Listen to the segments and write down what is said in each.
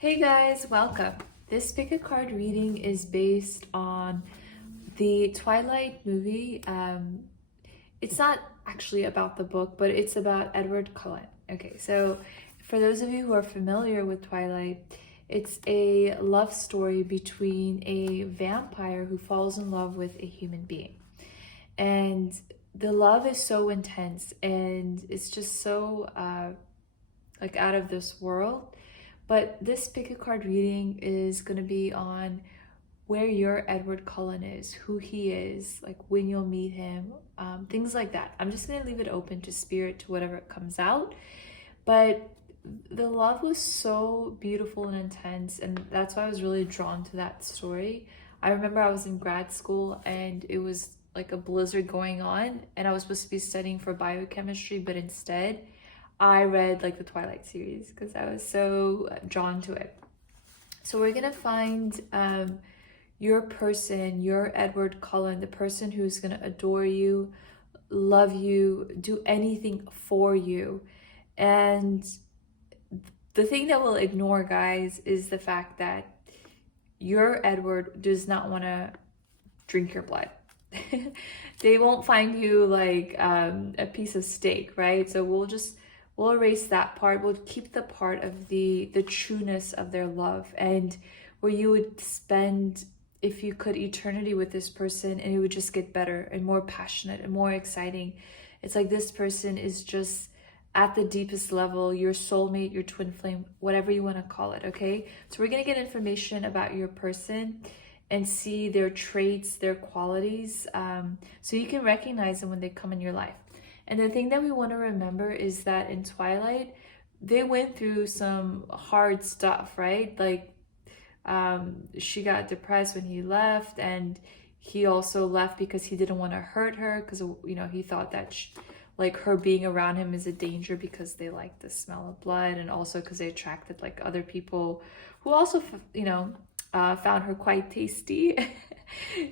Hey guys, welcome. This pick a card reading is based on the Twilight movie. It's not actually about the book, but it's about Edward Cullen. Okay, so for those of you who are familiar with Twilight, it's a love story between a vampire who falls in love with a human being. And the love is so intense and it's just so like out of this world. But this pick a card reading is going to be on where your Edward Cullen is, who he is, like when you'll meet him, things like that. I'm just going to leave it open to spirit, to whatever comes out. But the love was so beautiful and intense, and that's why I was really drawn to that story. I remember I was in grad school and it was like a blizzard going on, and I was supposed to be studying for biochemistry, but instead I read like the Twilight series because I was so drawn to it. So we're gonna find your person, your Edward Cullen, the person who's gonna adore you, love you, do anything for you. And the thing that we'll ignore, guys, is the fact that your Edward does not want to drink your blood. They won't find you like a piece of steak, right? So we'll erase that part. We'll keep the part of the trueness of their love, and where you would spend, if you could, eternity with this person, and it would just get better and more passionate and more exciting. It's like this person is just at the deepest level, your soulmate, your twin flame, whatever you want to call it, okay? So we're going to get information about your person and see their traits, their qualities, so you can recognize them when they come in your life. And the thing that we want to remember is that in Twilight, they went through some hard stuff, right? Like she got depressed when he left, and he also left because he didn't want to hurt her because, you know, he thought that like her being around him is a danger because they like the smell of blood, and also because they attracted like other people who also, you know, found her quite tasty.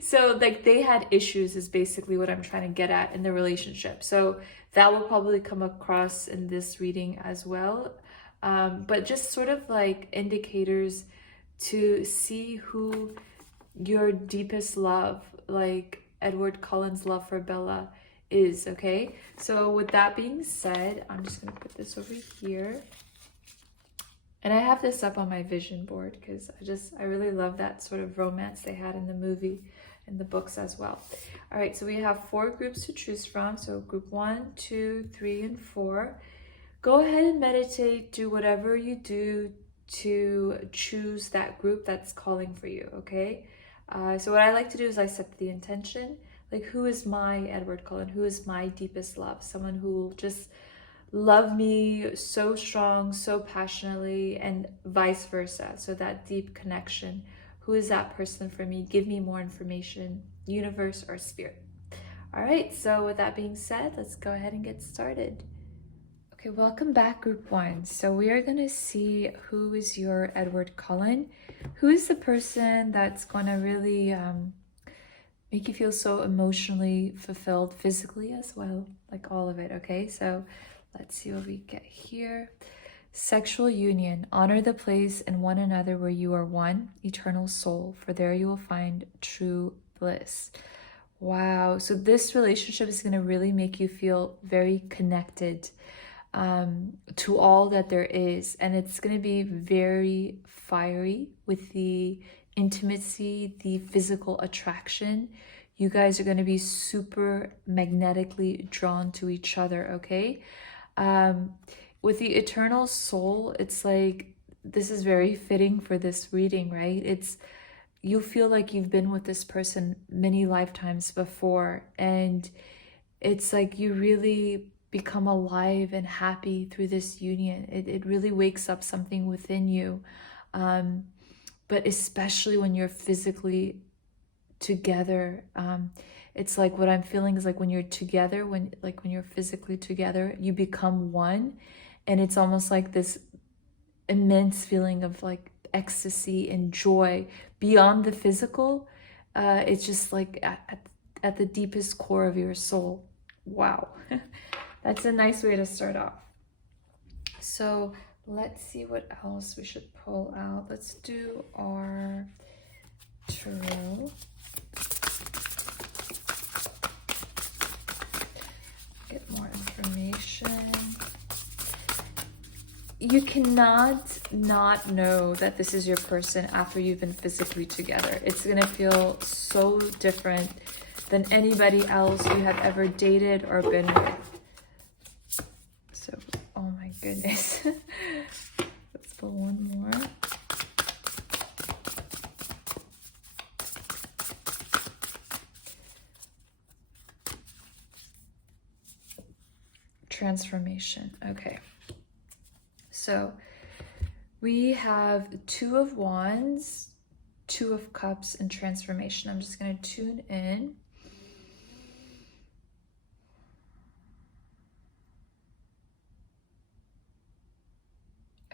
So like they had issues is basically what I'm trying to get at in the relationship. So that will probably come across in this reading as well. But just sort of like indicators to see who your deepest love, like Edward Cullen's love for Bella, is, okay? So with that being said, I'm just gonna put this over here. And I have this up on my vision board because I really love that sort of romance they had in the movie and the books as well. All right, so we have 4 groups to choose from. So group 1, 2, 3, and 4. Go ahead and meditate, do whatever you do to choose that group that's calling for you, okay? So what I like to do is I set the intention, like who is my Edward Cullen? Who is my deepest love? Someone who will just love me so strong, so passionately, and vice versa. So that deep connection. Who is that person for me? Give me more information, universe or spirit. All right, so with that being said, let's go ahead and get started. Okay, welcome back, group 1. So we are going to see who is your Edward Cullen. Who is the person that's going to really make you feel so emotionally fulfilled, physically as well, like all of it, okay? So let's see what we get here. Sexual union. Honor the place in one another where you are one, eternal soul, for there you will find true bliss. Wow. So this relationship is going to really make you feel very connected to all that there is. And it's going to be very fiery with the intimacy, the physical attraction. You guys are going to be super magnetically drawn to each other, okay? With the eternal soul, it's like, this is very fitting for this reading, right? It's, you feel like you've been with this person many lifetimes before, and it's like you really become alive and happy through this union. It really wakes up something within you. But especially when you're physically together, it's like what I'm feeling is like when you're together, when you're physically together, you become one, and it's almost like this immense feeling of like ecstasy and joy beyond the physical. It's just like at the deepest core of your soul. Wow. That's a nice way to start off. So Let's see what else we should pull out. Let's do our tarot. Get more information. You cannot not know that this is your person after you've been physically together. It's gonna feel so different than anybody else you have ever dated or been with. So, oh my goodness. Let's pull one more. Transformation. Okay. So we have Two of Wands, Two of Cups, and Transformation. I'm just going to tune in.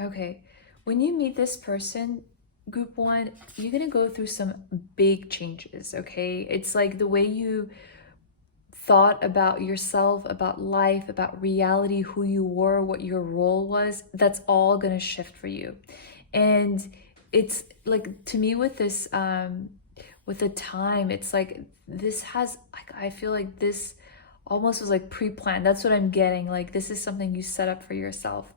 Okay, when you meet this person, group one, you're going to go through some big changes, okay? It's like the way you thought about yourself, about life, about reality, who you were, what your role was, that's all going to shift for you. And it's like, to me, with this with the time, it's like this has, like, I feel like this almost was like pre-planned. That's what I'm getting. Like, this is something you set up for yourself.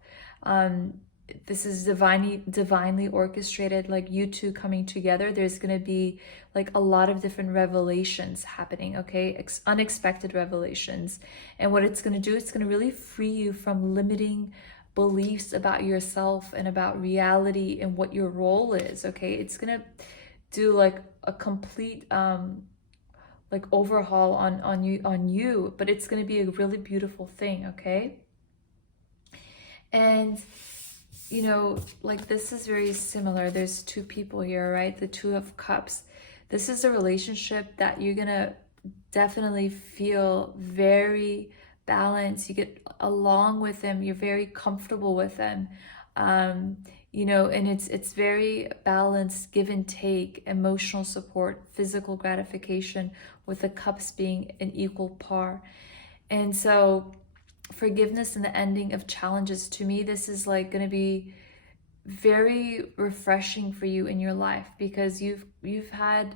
This is divinely orchestrated, like you two coming together. There's going to be like a lot of different revelations happening, okay? Unexpected revelations. And what it's going to do, it's going to really free you from limiting beliefs about yourself and about reality and what your role is, okay? It's going to do like a complete like overhaul on you, but it's going to be a really beautiful thing, okay? And you know, like, this is very similar. There's two people here, right? The Two of Cups. This is a relationship that you're gonna definitely feel very balanced. You get along with them. You're very comfortable with them. You know, and it's very balanced, give and take, emotional support, physical gratification, with the cups being an equal par. And so forgiveness and the ending of challenges, to me, this is like going to be very refreshing for you in your life, because you've had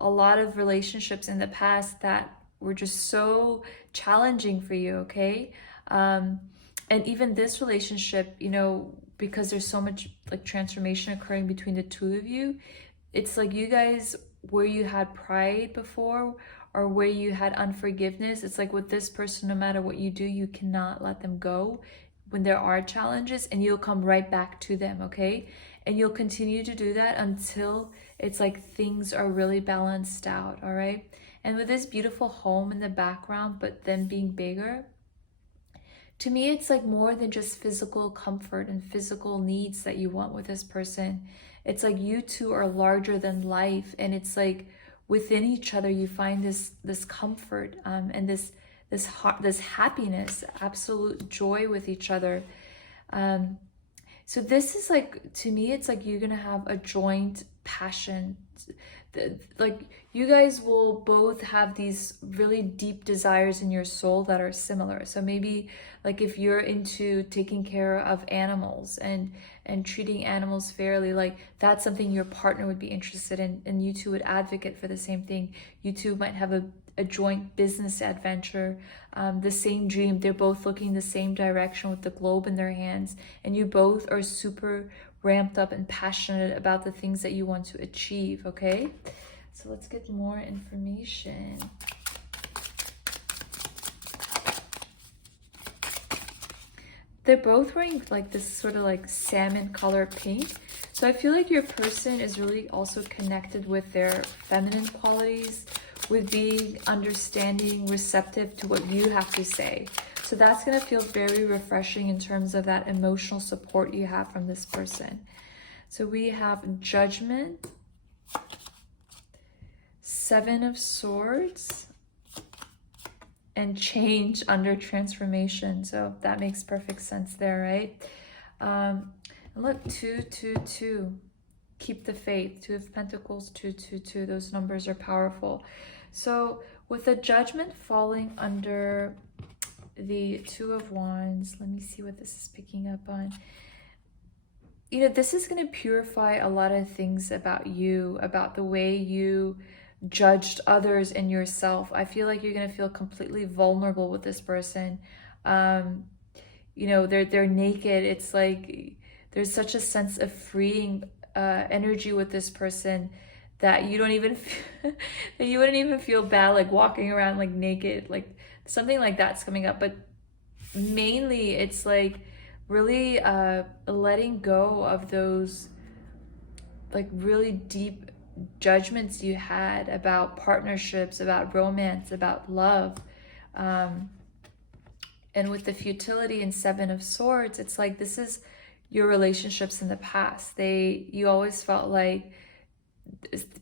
a lot of relationships in the past that were just so challenging for you, okay? And even this relationship, you know, because there's so much like transformation occurring between the two of you, it's like you guys, where you had pride before, or where you had unforgiveness, it's like with this person, no matter what you do, you cannot let them go when there are challenges, and you'll come right back to them, okay? And you'll continue to do that until it's like things are really balanced out, all right? And with this beautiful home in the background, but then being bigger, to me, it's like more than just physical comfort and physical needs that you want with this person. It's like you two are larger than life, and it's like within each other you find this comfort, and this happiness, absolute joy with each other. So this is like, to me, it's like you're gonna have a joint passion. Like, you guys will both have these really deep desires in your soul that are similar. So maybe like if you're into taking care of animals and treating animals fairly, like that's something your partner would be interested in, and you two would advocate for the same thing. You two might have a joint business adventure, the same dream. They're both looking the same direction with the globe in their hands, and you both are super ramped up and passionate about the things that you want to achieve, okay? So let's get more information. They're both wearing like this sort of like salmon color pink. So I feel like your person is really also connected with their feminine qualities, with being understanding, receptive to what you have to say. So that's going to feel very refreshing in terms of that emotional support you have from this person. So we have Judgment, Seven of Swords, and Change under Transformation. So that makes perfect sense there, right? And look, 2, 2, 2. Keep the faith. 2 of Pentacles, 2, 2, 2. Those numbers are powerful. So with the Judgment falling under the 2 of Wands, let me see what this is picking up on. you know, this is going to purify a lot of things about you, about the way you judged others and yourself. I feel like you're going to feel completely vulnerable with this person. Um, you know, they're naked. It's like there's such a sense of freeing energy with this person that you don't even that you wouldn't even feel bad like walking around like naked, like something like that's coming up. But mainly it's like really letting go of those like really deep judgments you had about partnerships, about romance, about love. um, and with the futility and Seven of Swords, it's like this is your relationships in the past. You always felt like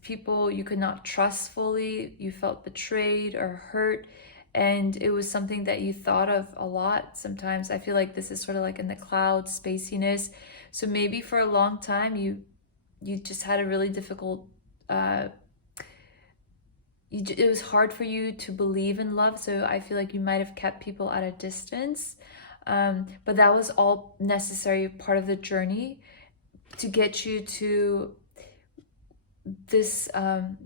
people you could not trust fully. You felt betrayed or hurt, and it was something that you thought of a lot. Sometimes I feel like this is sort of like in the cloud spaciness. So maybe for a long time you just had a really difficult it was hard for you to believe in love, so I feel like you might have kept people at a distance. But that was all necessary part of the journey to get you to this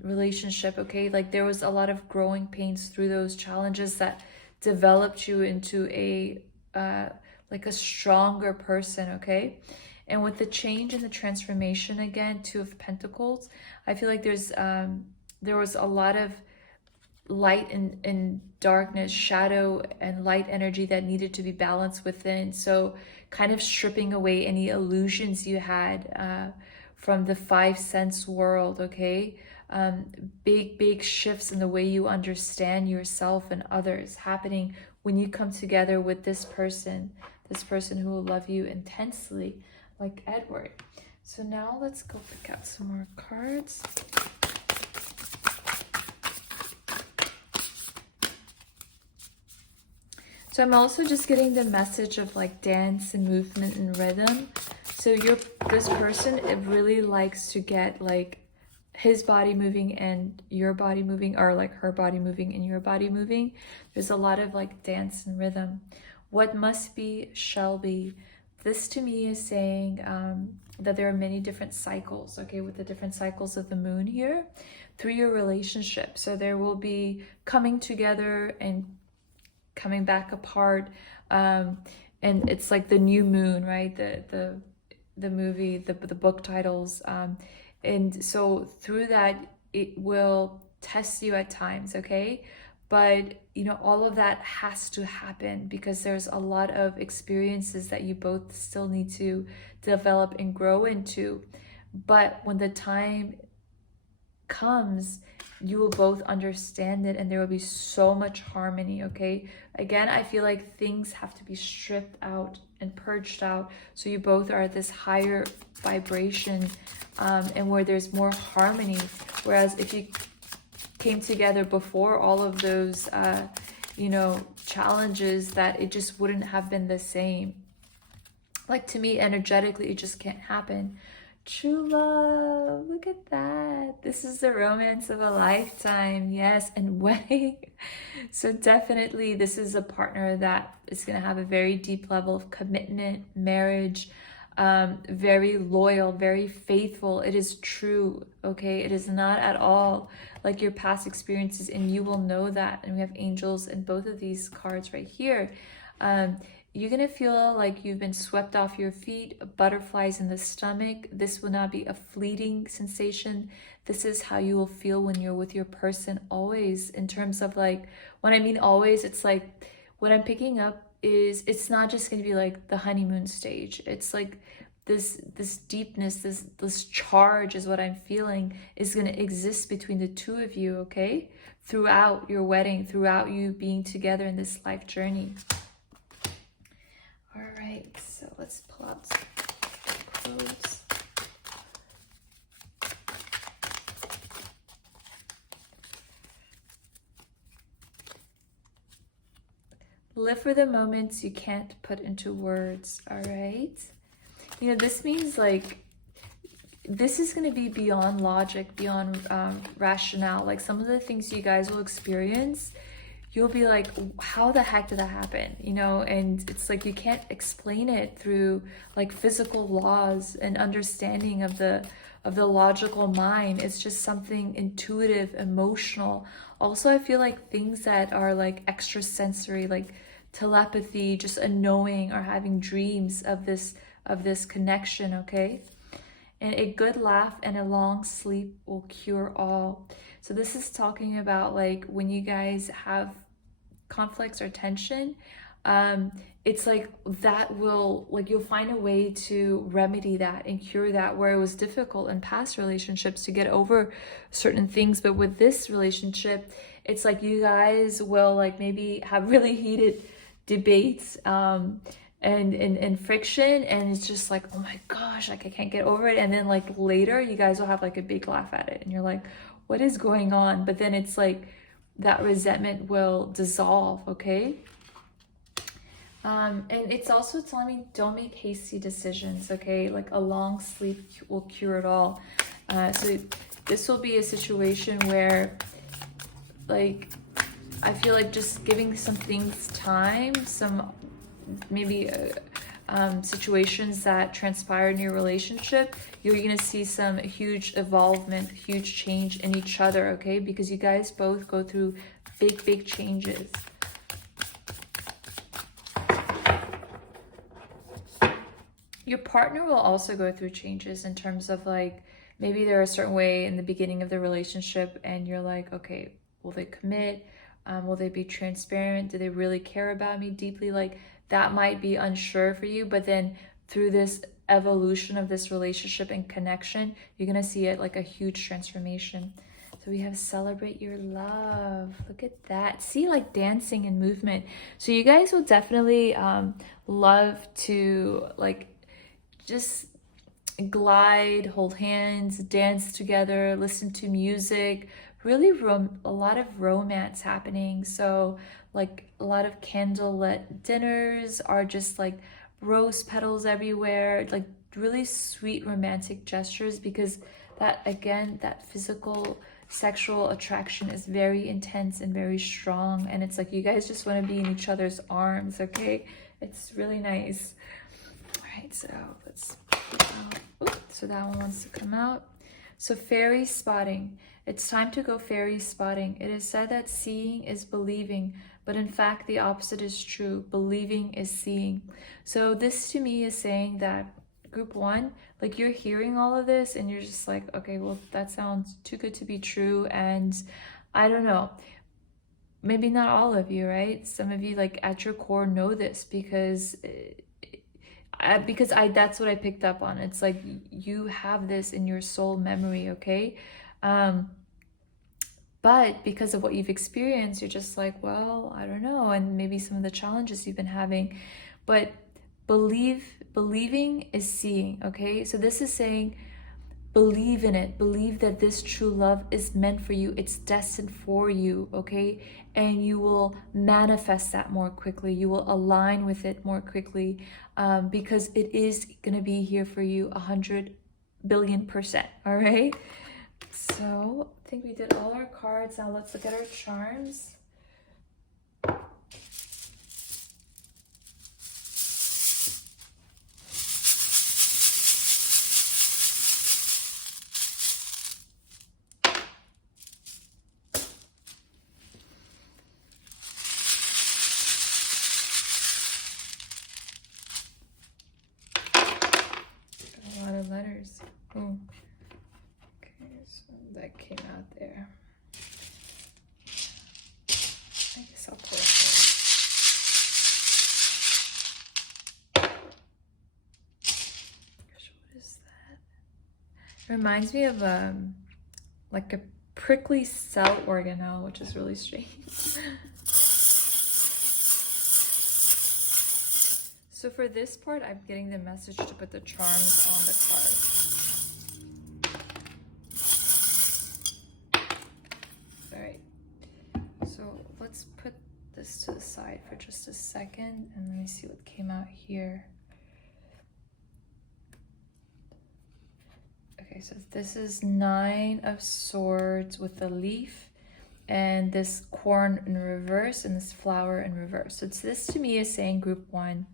relationship, okay? Like there was a lot of growing pains through those challenges that developed you into a like a stronger person, okay? And with the change and the transformation again, Two of Pentacles, I feel like there was a lot of light and darkness, shadow and light energy that needed to be balanced within. So kind of stripping away any illusions you had from the five sense world, okay? Big shifts in the way you understand yourself and others happening when you come together with this person who will love you intensely, like Edward. So now let's go pick out some more cards. So I'm also just getting the message of like dance and movement and rhythm. So this person, it really likes to get like his body moving and your body moving, or like her body moving and your body moving. There's a lot of like dance and rhythm. What must be shall be. This to me is saying that there are many different cycles, okay, with the different cycles of the moon here through your relationship. So there will be coming together and coming back apart, and it's like the new moon, right? The movie, the book titles, and so through that it will test you at times, okay? But you know, all of that has to happen because there's a lot of experiences that you both still need to develop and grow into. But when the time comes, you will both understand it and there will be so much harmony, okay? Again, I feel like things have to be stripped out and purged out so you both are at this higher vibration, and where there's more harmony. Whereas if you came together before all of those you know, challenges, that it just wouldn't have been the same. Like to me, energetically, it just can't happen. True love, look at that. This is the romance of a lifetime, yes, and wedding. So definitely this is a partner that is going to have a very deep level of commitment, marriage, very loyal, very faithful. It is true, okay? It is not at all like your past experiences, and you will know that. And we have angels in both of these cards right here. You're going to feel like you've been swept off your feet, butterflies in the stomach. This will not be a fleeting sensation. This is how you will feel when you're with your person always, in terms of like, when I mean always, it's like what I'm picking up is it's not just going to be like the honeymoon stage. It's like this deepness, this charge is what I'm feeling is going to exist between the two of you, okay? Throughout your wedding, throughout you being together in this life journey. All right, so let's pull out some quotes. Live for the moments you can't put into words, all right? You know, this means like, this is going to be beyond logic, beyond rationale. Like some of the things you guys will experience, you'll be like, how the heck did that happen? You know, and it's like you can't explain it through like physical laws and understanding of the logical mind. It's just something intuitive, emotional. Also, I feel like things that are like extrasensory, like telepathy, just a knowing or having dreams of this connection, okay? And a good laugh and a long sleep will cure all. So this is talking about like when you guys have conflicts or tension, it's like that will, like, you'll find a way to remedy that and cure that, where it was difficult in past relationships to get over certain things. But with this relationship, it's like you guys will like maybe have really heated debates, and friction, and it's just like, oh my gosh, like I can't get over it. And then like later you guys will have like a big laugh at it and you're like, what is going on? But then it's like that resentment will dissolve, okay? And it's also telling me don't make hasty decisions, okay? Like a long sleep will cure it all. So this will be a situation where, like, I feel like just giving some things time, some maybe situations that transpire in your relationship, you're gonna see some huge evolvement, huge change in each other, okay? Because you guys both go through big changes. Your partner will also go through changes in terms of like, maybe they're a certain way in the beginning of the relationship and you're like, okay, will they commit? Will they be transparent? Do they really care about me deeply? Like that might be unsure for you, but then through this evolution of this relationship and connection, you're gonna see it like a huge transformation. So we have celebrate your love. Look at that. See, like dancing and movement. So you guys will definitely love to like just glide, hold hands, dance together, listen to music, really a lot of romance happening. So like a lot of candlelit dinners are just like rose petals everywhere, like really sweet romantic gestures, because that, again, that physical sexual attraction is very intense and very strong, and it's like you guys just want to be in each other's arms, okay? It's really nice. All right, so let's pull out. Oops, so that one wants to come out. So fairy spotting. It's time to go fairy spotting. It is said that seeing is believing, but in fact the opposite is true. Believing is seeing. So this to me is saying that group one, like you're hearing all of this and you're just like, okay, well, that sounds too good to be true. And I don't know, maybe not all of you, right? Some of you like at your core know this because that's what I picked up on. It's like you have this in your soul memory, okay? But because of what you've experienced, you're just like, well, I don't know, and maybe some of the challenges you've been having. But believing is seeing, okay? So this is saying, believe in it. Believe that this true love is meant for you. It's destined for you, okay? And you will manifest that more quickly. You will align with it more quickly, because it is gonna be here for you 100 billion%, all right? So I think we did all our cards. Now let's look at our charms. A lot of letters. Oh. That came out there. I guess I'll pull it. Gosh, what is that? It reminds me of like a prickly cell organelle, which is really strange. So for this part, I'm getting the message to put the charms on the card. Let's put this to the side for just a second and let me see what came out here. Okay, so this is 9 of Swords with the leaf, and this corn in reverse, and this flower in reverse. So this to me is saying, group one,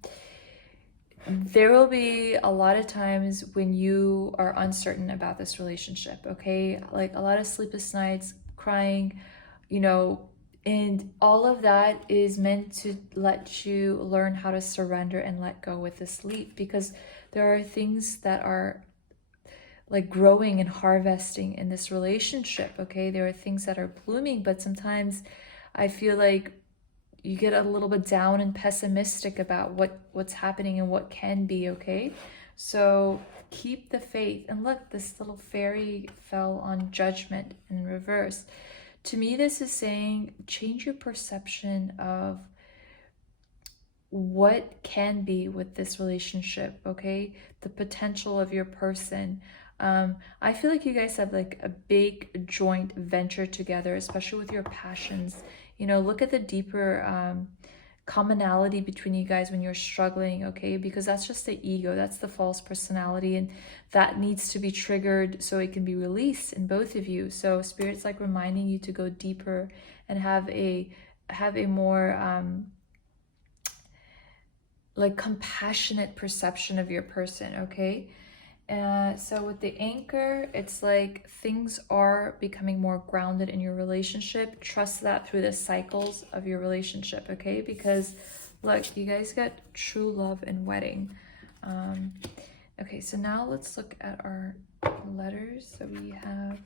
there will be a lot of times when you are uncertain about this relationship, okay? Like a lot of sleepless nights, crying, you know, and all of that is meant to let you learn how to surrender and let go with this leap, because there are things that are like growing and harvesting in this relationship, okay? There are things that are blooming, but sometimes I feel like you get a little bit down and pessimistic about what's happening and what can be, okay? So keep the faith. And look, this little fairy fell on judgment in reverse. To me, this is saying change your perception of what can be with this relationship, okay? The potential of your person. I feel like you guys have like a big joint venture together, especially with your passions. You know, look at the deeper commonality between you guys when you're struggling, okay? Because that's just the ego, that's the false personality, and that needs to be triggered so it can be released in both of you. So Spirit's like reminding you to go deeper and have a more like compassionate perception of your person, okay? So with the anchor, it's like things are becoming more grounded in your relationship. Trust that through the cycles of your relationship, okay? Because look, you guys got true love and wedding. Okay, so now let's look at our letters. So we have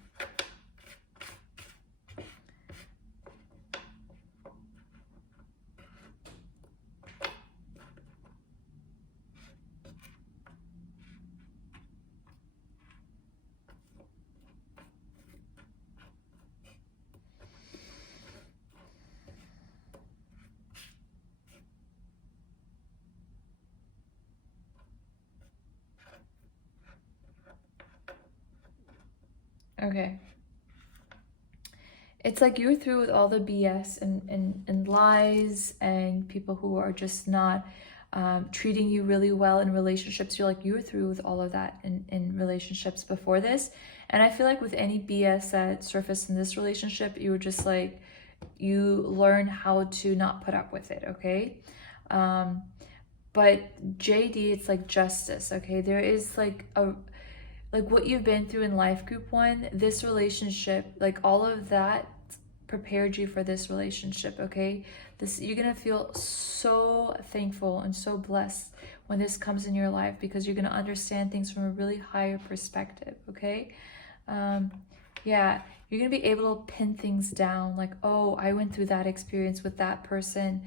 okay. It's like you're through with all the BS and lies and people who are just not treating you really well in relationships. You're like, you were through with all of that in relationships before this. And I feel like with any BS that surfaced in this relationship, you were just like, you learn how to not put up with it, okay? But JD, it's like justice, okay? There is like what you've been through in life, group one, this relationship, like all of that prepared you for this relationship, okay? This, you're gonna feel so thankful and so blessed when this comes in your life, because you're gonna understand things from a really higher perspective, okay? Yeah, you're gonna be able to pin things down, like, oh, I went through that experience with that person,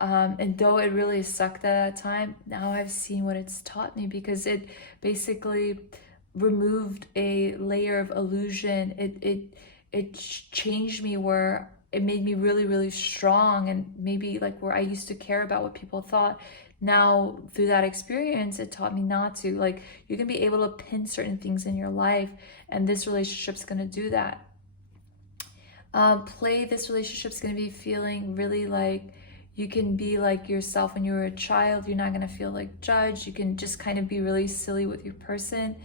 and though it really sucked at that time, now I've seen what it's taught me, because it basically removed a layer of illusion. It changed me, where it made me really, really strong, and maybe like where I used to care about what people thought. Now through that experience, it taught me not to. Like, you're gonna be able to pin certain things in your life, and this relationship's gonna do that. This relationship's gonna be feeling really like you can be like yourself when you were a child. You're not gonna feel like judged. You can just kind of be really silly with your person.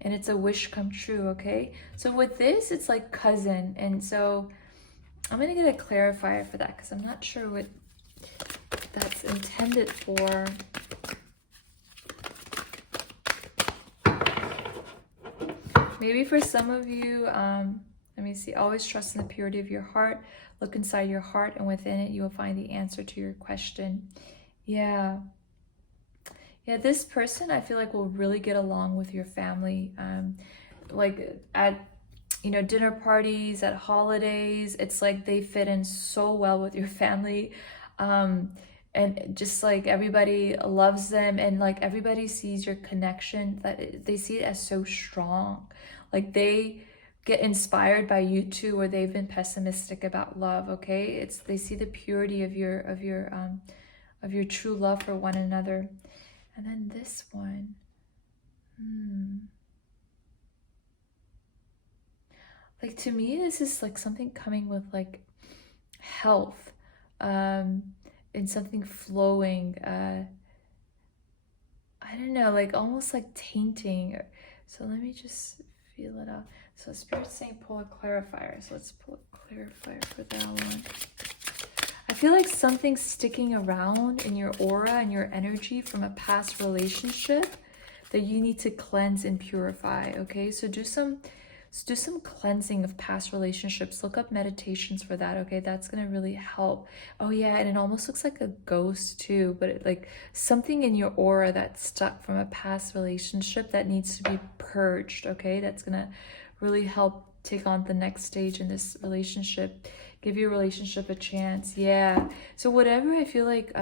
And it's a wish come true, okay? So with this, it's like cousin. And so I'm gonna get a clarifier for that, because I'm not sure what that's intended for. Maybe for some of you, let me see, always trust in the purity of your heart. Look inside your heart, and within it, you will find the answer to your question. Yeah. Yeah, this person I feel like will really get along with your family. Like at, you know, dinner parties, at holidays, it's like they fit in so well with your family. And just like everybody loves them, and like everybody sees your connection, that they see it as so strong. Like they get inspired by you too, where they've been pessimistic about love, okay? It's, they see the purity of your true love for one another. And then this one, like to me, this is like something coming with like health, and something flowing. I don't know, like almost like tainting. So let me just feel it out. So Spirit's saying pull a clarifier. So let's pull a clarifier for that one. I feel like something's sticking around in your aura and your energy from a past relationship that you need to cleanse and purify, okay? So do some cleansing of past relationships. Look up meditations for that, okay? That's gonna really help. Oh yeah, and it almost looks like a ghost too, but like something in your aura that's stuck from a past relationship that needs to be purged, okay? That's gonna really help take on the next stage in this relationship. Give your relationship a chance. Yeah. So whatever I feel like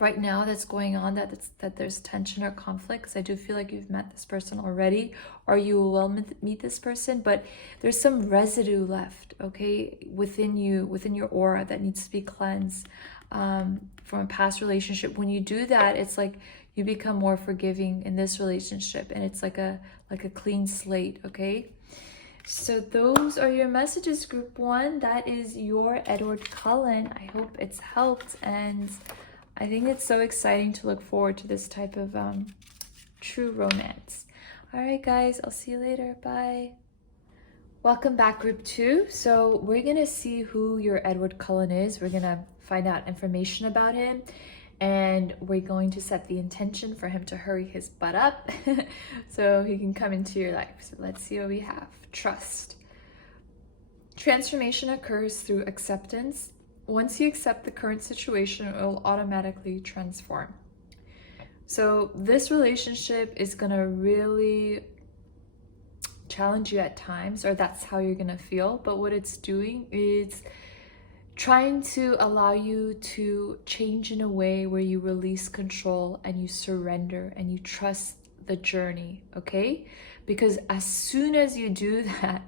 right now that's going on, that there's tension or conflict, because I do feel like you've met this person already, or you will meet this person, but there's some residue left, okay, within you, within your aura, that needs to be cleansed from a past relationship. When you do that, it's like you become more forgiving in this relationship, and it's like a clean slate, okay? So those are your messages, group 1. That is your Edward Cullen. I hope it's helped, and I think it's so exciting to look forward to this type of true romance. All right, guys, I'll see you later. Bye. Welcome back, group 2. So we're going to see who your Edward Cullen is. We're going to find out information about him, and we're going to set the intention for him to hurry his butt up so he can come into your life. So let's see what we have. Trust. Transformation occurs through acceptance. Once you accept the current situation, it will automatically transform. So this relationship is going to really challenge you at times, or that's how you're going to feel. But what it's doing is trying to allow you to change in a way where you release control and you surrender and you trust the journey, okay? Because as soon as you do that,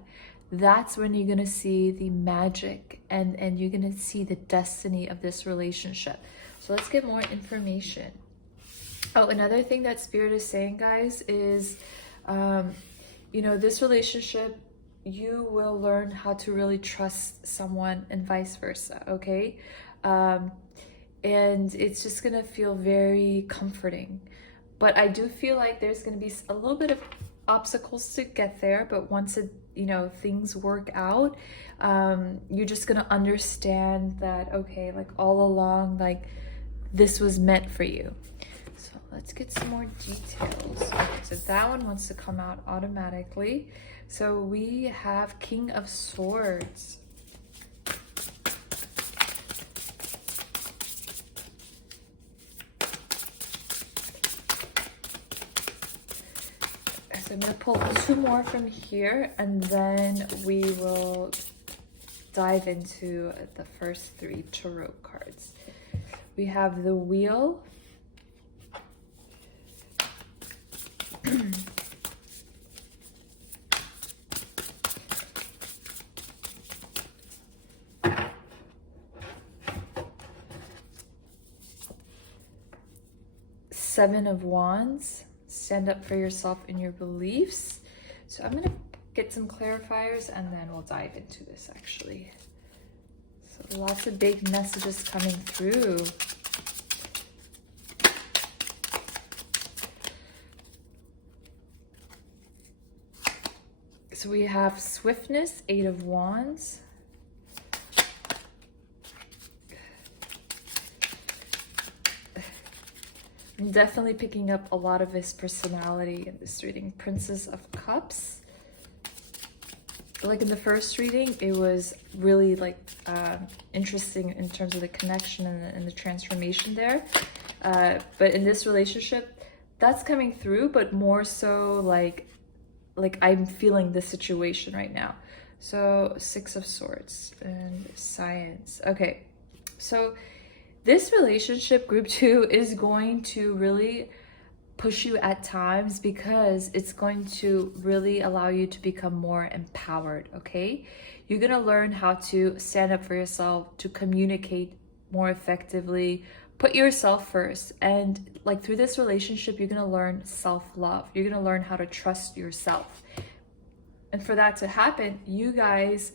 that's when you're going to see the magic and you're going to see the destiny of this relationship. So let's get more information. Oh, another thing that Spirit is saying, guys, is, you know, this relationship, you will learn how to really trust someone and vice versa, okay? And it's just going to feel very comforting. But I do feel like there's going to be a little bit of obstacles to get there, but once it, you know, things work out, you're just gonna understand that, okay, like all along, like this was meant for you. So let's get some more details. Okay, so that one wants to come out automatically. So we have King of Swords. So I'm going to pull 2 more from here, and then we will dive into the first 3 tarot cards. We have the Wheel, Seven of Wands. Stand up for yourself and your beliefs. So I'm gonna get some clarifiers and then we'll dive into this actually. So lots of big messages coming through. So we have Swiftness, 8 of Wands. I'm definitely picking up a lot of his personality in this reading. Princess of Cups. Like in the first reading, it was really like interesting in terms of the connection and the transformation there. But in this relationship, that's coming through, but more so like I'm feeling the situation right now. So 6 of Swords and Science. Okay, so this relationship, group 2, is going to really push you at times because it's going to really allow you to become more empowered, okay? You're going to learn how to stand up for yourself, to communicate more effectively, put yourself first. And like through this relationship, you're going to learn self-love. You're going to learn how to trust yourself. And for that to happen, you guys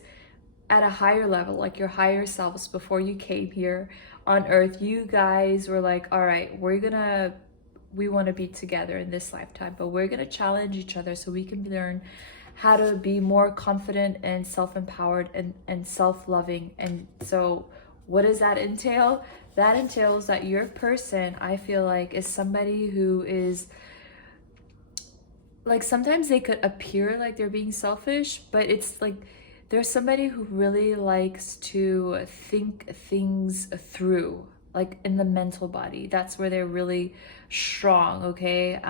at a higher level, like your higher selves before you came here on earth, you guys were like, all right, we're gonna we want to be together in this lifetime, but we're going to challenge each other so we can learn how to be more confident and self-empowered and self-loving. And so what does that entail? That entails that your person, I feel like, is somebody who is like, sometimes they could appear like they're being selfish, but it's like there's somebody who really likes to think things through, like in the mental body. That's where they're really strong, okay?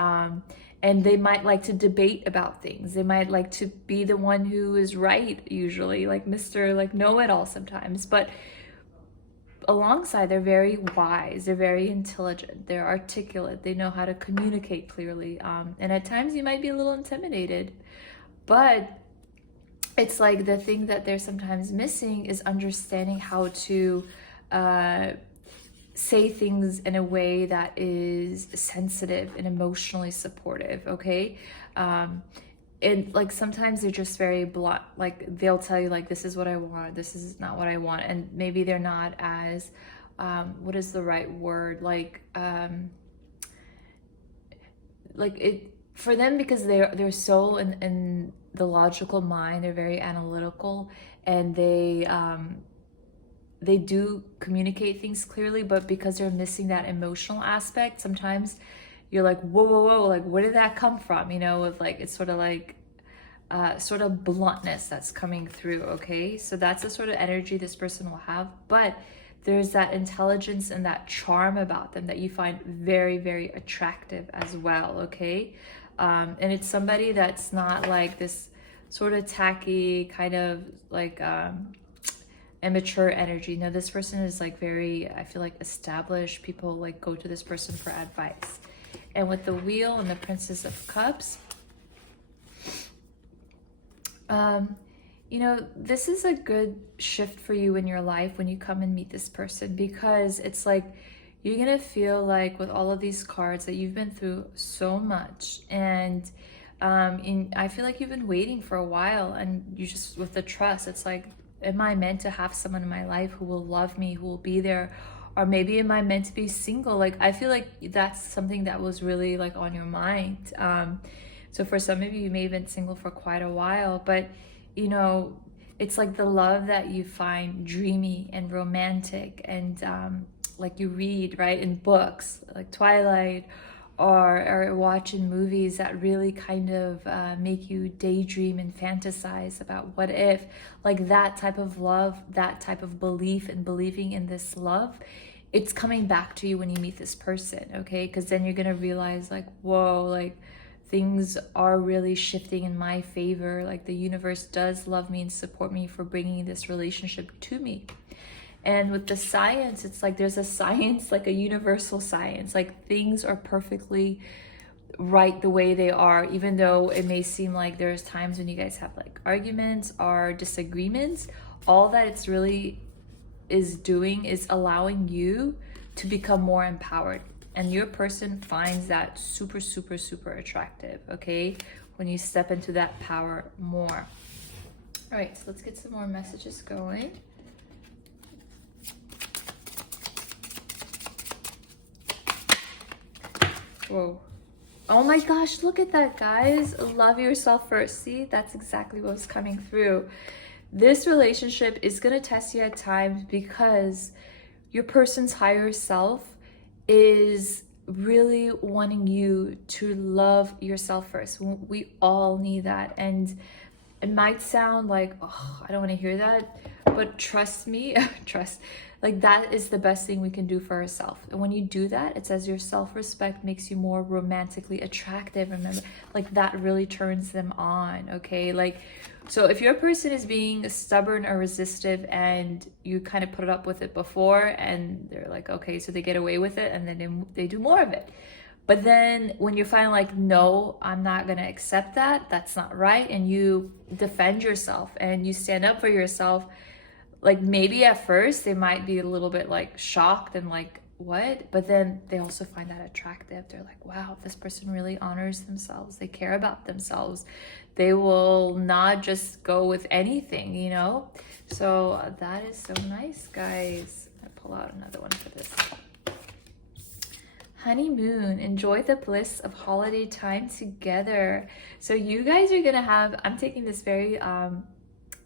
And they might like to debate about things. They might like to be the one who is right, usually, like Mr. like know-it-all sometimes. But alongside, they're very wise, they're very intelligent, they're articulate, they know how to communicate clearly. And at times you might be a little intimidated, but it's like the thing that they're sometimes missing is understanding how to say things in a way that is sensitive and emotionally supportive, okay? And like sometimes they're just very blunt, like they'll tell you like, this is what I want, this is not what I want. And maybe they're not as what is the right word, like it for them, because they're so in the logical mind, they're very analytical, and they do communicate things clearly, but because they're missing that emotional aspect, sometimes you're like, whoa, like where did that come from? You know, with like, it's sort of like sort of bluntness that's coming through, okay? So that's the sort of energy this person will have, but there's that intelligence and that charm about them that you find very, very attractive as well, okay? And it's somebody that's not like this sort of tacky kind of like immature energy. No, this person is like very, I feel like, established. People like go to this person for advice. And with the Wheel and the Princess of Cups, you know, this is a good shift for you in your life when you come and meet this person, because it's like you're gonna feel like with all of these cards that you've been through so much, and I feel like you've been waiting for a while, and you just, with the trust, it's like, am I meant to have someone in my life who will love me, who will be there? Or maybe am I meant to be single? Like, I feel like that's something that was really like on your mind. So for some of you, you may have been single for quite a while, but you know, it's like the love that you find dreamy and romantic, and like you read, right, in books like Twilight, or watch in movies that really kind of make you daydream and fantasize about what if, like that type of love, that type of belief and believing in this love, it's coming back to you when you meet this person, okay? Because then you're gonna realize like, whoa, like things are really shifting in my favor. Like the universe does love me and support me for bringing this relationship to me. And with the science, it's like there's a science, like a universal science, like things are perfectly right the way they are, even though it may seem like there's times when you guys have like arguments or disagreements. All that it's really is doing is allowing you to become more empowered, and your person finds that super, super, super attractive, okay, when you step into that power more. All right, so let's get some more messages going. Whoa. Oh my gosh, look at that, guys. Love yourself first. See, that's exactly what's coming through. This relationship is going to test you at times because your person's higher self is really wanting you to love yourself first. We all need that. And it might sound like, oh, I don't want to hear that, but trust me, like that is the best thing we can do for ourselves. And when you do that, it's as your self-respect makes you more romantically attractive. Remember, like that really turns them on, okay? Like, so if your person is being stubborn or resistive and you kind of put up with it before and they're like, okay, so they get away with it and then they do more of it. But then when you find like, no, I'm not going to accept that, that's not right, and you defend yourself and you stand up for yourself, like maybe at first they might be a little bit like shocked and like, what? But then they also find that attractive. They're like, wow, this person really honors themselves. They care about themselves. They will not just go with anything, you know? So that is so nice, guys. I'm gonna pull out another one for this. Honeymoon, enjoy the bliss of holiday time together. So you guys are gonna have, I'm taking this very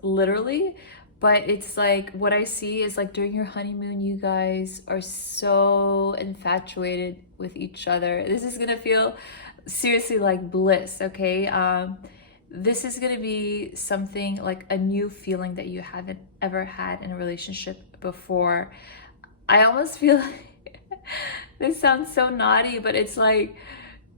literally, but it's like what I see is like during your honeymoon, you guys are so infatuated with each other. This is gonna feel seriously like bliss, okay? This is gonna be something like a new feeling that you haven't ever had in a relationship before. I almost feel like this sounds so naughty, but it's like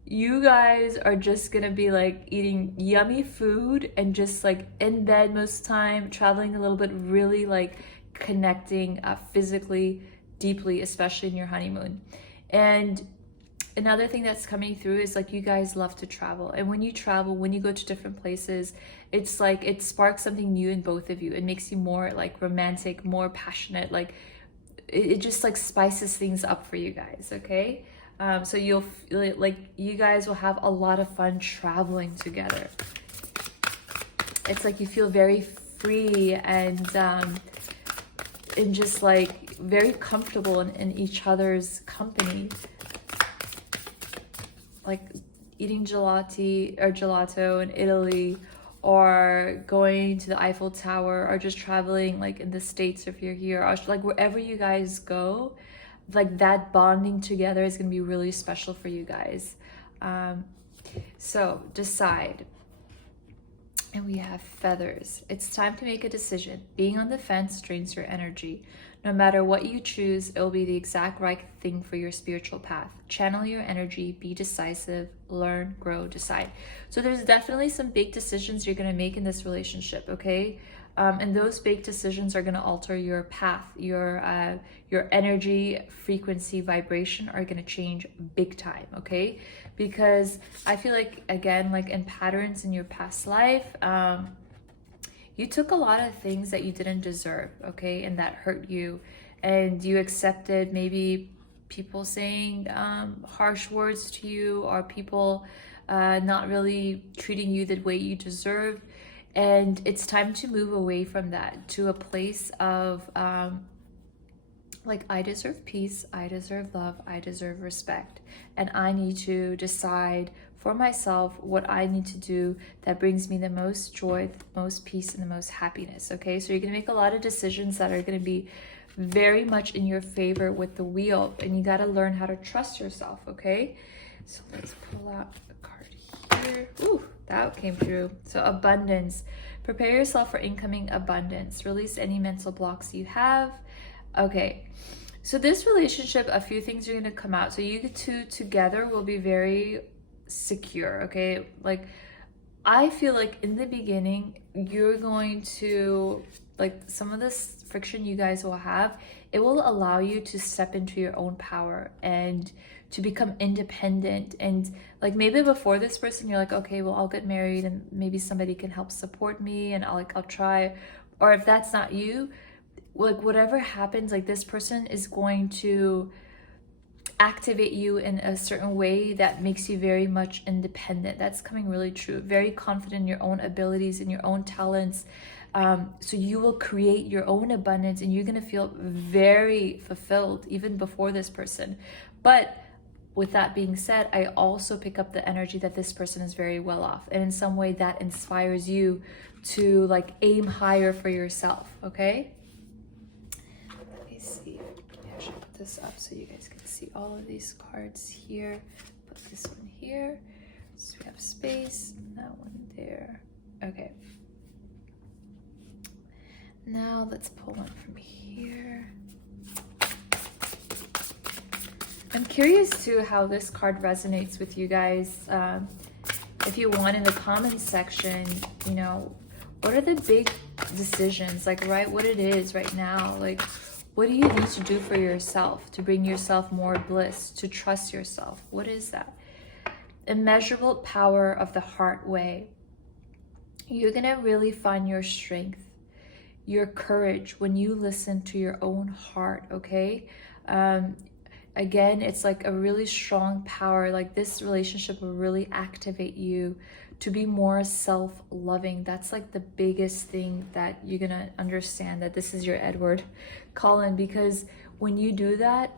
you guys are just gonna be like eating yummy food and just like in bed most time, traveling a little bit, really like connecting physically, deeply, especially in your honeymoon. And another thing that's coming through is like you guys love to travel, and when you travel, when you go to different places, it's like it sparks something new in both of you. It makes you more like romantic, more passionate, like it just like spices things up for you guys, okay? So you'll feel like you guys will have a lot of fun traveling together. It's like you feel very free and just like very comfortable in each other's company. Like eating gelato in Italy, or going to the Eiffel Tower, or just traveling like in the States if you're here, or like wherever you guys go, like that bonding together is going to be really special for you guys. So decide. And we have feathers. It's time to make a decision. Being on the fence drains your energy. No matter what you choose, it will be the exact right thing for your spiritual path. Channel your energy, be decisive, learn, grow, decide. So there's definitely some big decisions you're going to make in this relationship, okay? And those big decisions are going to alter your path. Your energy, frequency, vibration are going to change big time, okay? Because I feel like, again, like in patterns in your past life, you took a lot of things that you didn't deserve, okay? And that hurt you. And you accepted maybe people saying harsh words to you, or people not really treating you the way you deserved. And it's time to move away from that to a place of like, I deserve peace, I deserve love, I deserve respect. And I need to decide for myself what I need to do that brings me the most joy, the most peace, and the most happiness, okay? So you're gonna make a lot of decisions that are gonna be very much in your favor with the wheel, and you gotta learn how to trust yourself, okay? So let's pull out a card here. Ooh, that came through. So abundance. Prepare yourself for incoming abundance. Release any mental blocks you have. Okay, so this relationship, a few things are going to come out. So you two together will be very secure, okay? Like, I feel like in the beginning, you're going to, like, some of this friction you guys will have, it will allow you to step into your own power and to become independent. And like, maybe before this person, you're like, okay, well, I'll get married and maybe somebody can help support me, and I'll try. Or if that's not you, like, whatever happens, like, this person is going to activate you in a certain way that makes you very much independent. That's coming really true. Very confident in your own abilities and your own talents. So you will create your own abundance, and you're going to feel very fulfilled even before this person. But with that being said, I also pick up the energy that this person is very well off, and in some way that inspires you to like aim higher for yourself, okay? See, I should put this up so you guys can see all of these cards here. Put this one here, so we have space, that one there. Okay, now let's pull one from here. I'm curious too how this card resonates with you guys. If you want, in the comments section, you know, what are the big decisions, like, right, what it is right now, like, what do you need to do for yourself to bring yourself more bliss, to trust yourself? What is that? Immeasurable power of the heart way. You're going to really find your strength, your courage when you listen to your own heart, okay? Again, it's like a really strong power. Like, this relationship will really activate you to be more self-loving. That's like the biggest thing that you're gonna understand, that this is your Edward Cullen, because when you do that,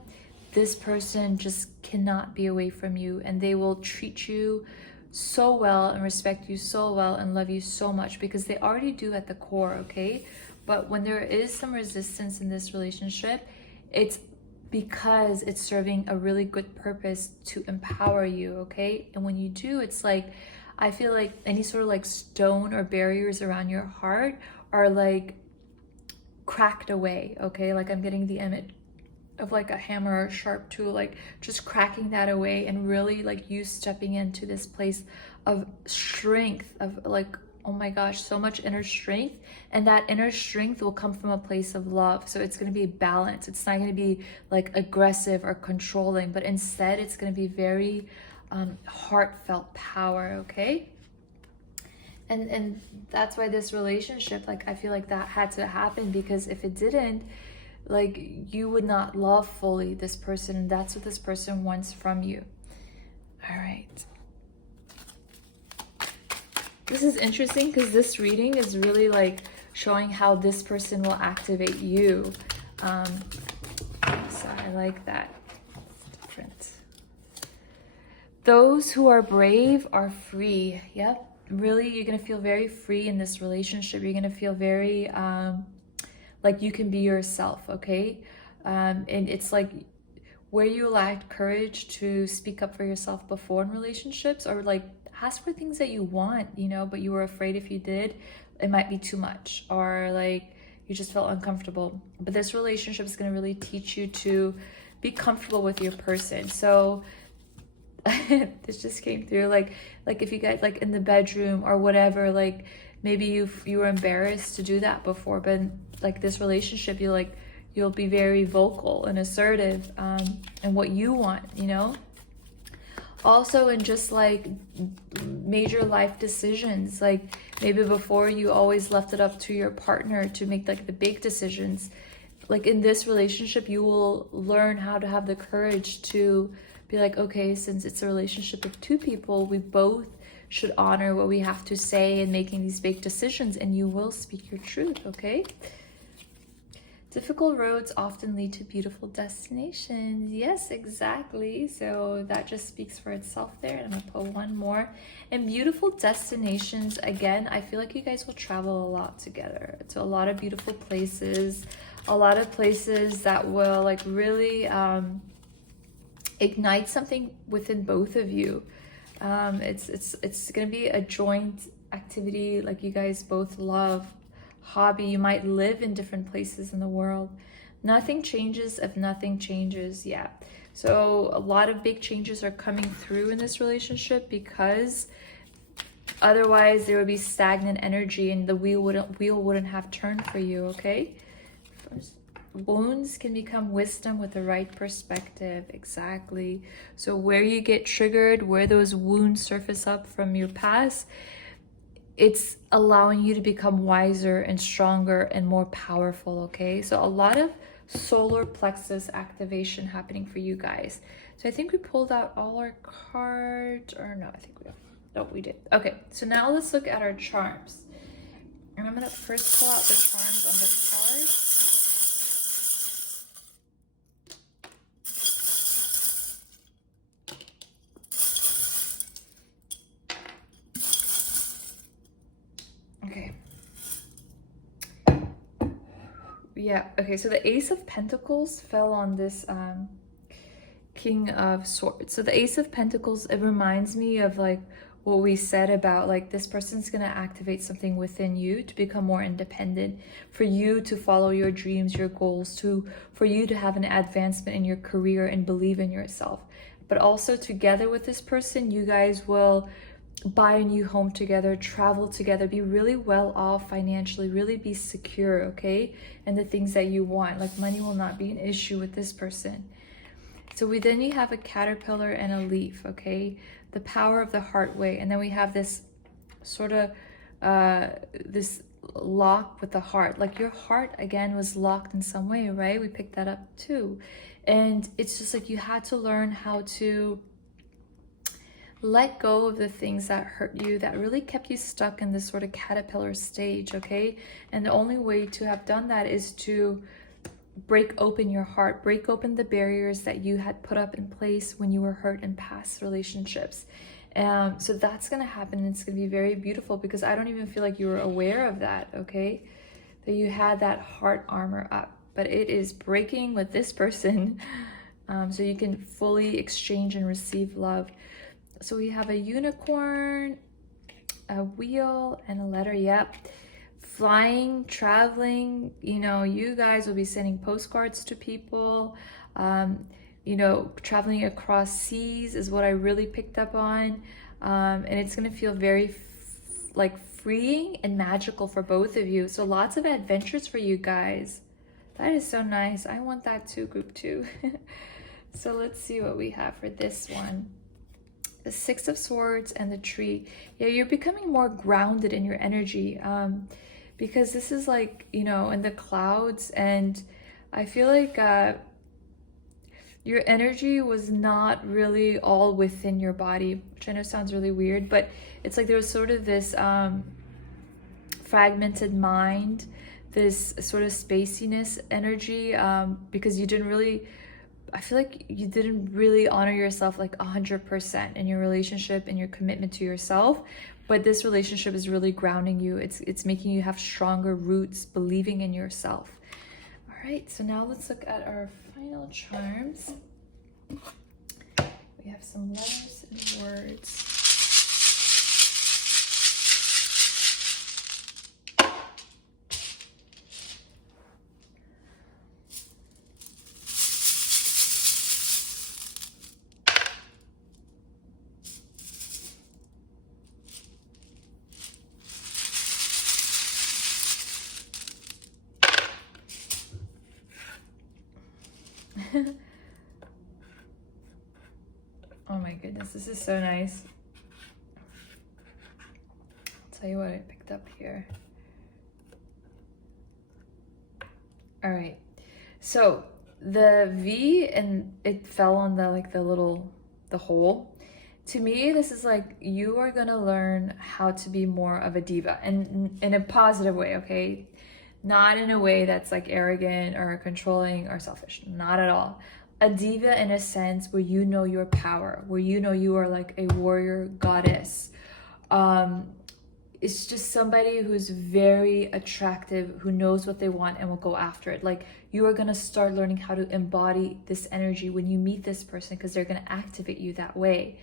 this person just cannot be away from you, and they will treat you so well and respect you so well and love you so much, because they already do at the core, okay? But when there is some resistance in this relationship, it's because it's serving a really good purpose to empower you, okay? And when you do, it's like, I feel like any sort of like stone or barriers around your heart are like cracked away, okay? Like I'm getting the image of like a hammer or a sharp tool, like just cracking that away, and really like you stepping into this place of strength, of like, oh my gosh, so much inner strength. And that inner strength will come from a place of love. So it's going to be balanced. It's not going to be like aggressive or controlling, but instead it's going to be very heartfelt power, okay? And that's why this relationship, like I feel like that had to happen, because if it didn't, like you would not love fully this person, and that's what this person wants from you. All right. This is interesting because this reading is really like showing how this person will activate you. So I like that. It's different. Those who are brave are free. Yep. Really, you're going to feel very free in this relationship. You're going to feel very like you can be yourself, okay? And it's like where you lacked courage to speak up for yourself before in relationships, or like ask for things that you want, you know, but you were afraid if you did, it might be too much, or like you just felt uncomfortable. But this relationship is going to really teach you to be comfortable with your person. So this just came through, like if you guys like in the bedroom or whatever, like maybe you were embarrassed to do that before, but like this relationship, you'll be very vocal and assertive in what you want, you know. Also in just like major life decisions, like maybe before you always left it up to your partner to make like the big decisions. Like in this relationship, you will learn how to have the courage to be like, okay, since it's a relationship of two people, we both should honor what we have to say in making these big decisions, and you will speak your truth, okay? Difficult roads often lead to beautiful destinations. Yes, exactly. So that just speaks for itself there. And I'm gonna put one more. And beautiful destinations, again, I feel like you guys will travel a lot together to a lot of beautiful places, a lot of places that will like really ignite something within both of you. It's gonna be a joint activity, like you guys both love, hobby. You might live in different places in the world. Nothing changes if nothing changes. Yeah, so a lot of big changes are coming through in this relationship, because otherwise there would be stagnant energy and the wheel wouldn't have turned for you, okay? First, wounds can become wisdom with the right perspective. Exactly. So where you get triggered, where those wounds surface up from your past, it's allowing you to become wiser and stronger and more powerful, okay? So a lot of solar plexus activation happening for you guys. So I think we pulled out all our cards, or no, I think we did. Okay, so now let's look at our charms. And I'm gonna first pull out the charms on the cards. Yeah, okay, so the Ace of Pentacles fell on this King of Swords. So the Ace of Pentacles, it reminds me of like what we said about like this person's gonna activate something within you to become more independent, for you to follow your dreams, your goals, for you to have an advancement in your career and believe in yourself. But also together with this person, you guys will buy a new home together, travel together, be really well off financially, really be secure, okay? And the things that you want, like money will not be an issue with this person. So then you have a caterpillar and a leaf, okay? The power of the heart way. And then we have this sort of this lock with the heart, like your heart again was locked in some way, right? We picked that up too. And it's just like you had to learn how to let go of the things that hurt you, that really kept you stuck in this sort of caterpillar stage, okay? And the only way to have done that is to break open your heart, break open the barriers that you had put up in place when you were hurt in past relationships. So that's going to happen, and it's going to be very beautiful, because I don't even feel like you were aware of that, okay? That you had that heart armor up, but it is breaking with this person. So you can fully exchange and receive love. So we have a unicorn, a wheel, and a letter. Yep. Flying, traveling, you know, you guys will be sending postcards to people. You know, traveling across seas is what I really picked up on. And it's going to feel very like freeing and magical for both of you. So lots of adventures for you guys. That is so nice. I want that too, group 2. So let's see what we have for this one. The 6 of Swords and the tree. Yeah, you're becoming more grounded in your energy, because this is like, you know, in the clouds, and I feel like your energy was not really all within your body, which I know sounds really weird, but it's like there was sort of this fragmented mind, this sort of spaciness energy, because you didn't really, I feel like you didn't really honor yourself like 100% in your relationship and your commitment to yourself. But this relationship is really grounding you. It's making you have stronger roots, believing in yourself. All right, so now let's look at our final charms. We have some letters and words. Oh my goodness, this is so nice. I'll tell you what I picked up here. All right, so the V, and it fell on the like the hole. To me, this is like you are gonna learn how to be more of a diva, and in a positive way, okay? Not in a way that's like arrogant or controlling or selfish, not at all. A diva in a sense where you know your power, where you know you are like a warrior goddess. It's just somebody who's very attractive, who knows what they want and will go after it. Like you are gonna start learning how to embody this energy when you meet this person, because they're gonna activate you that way.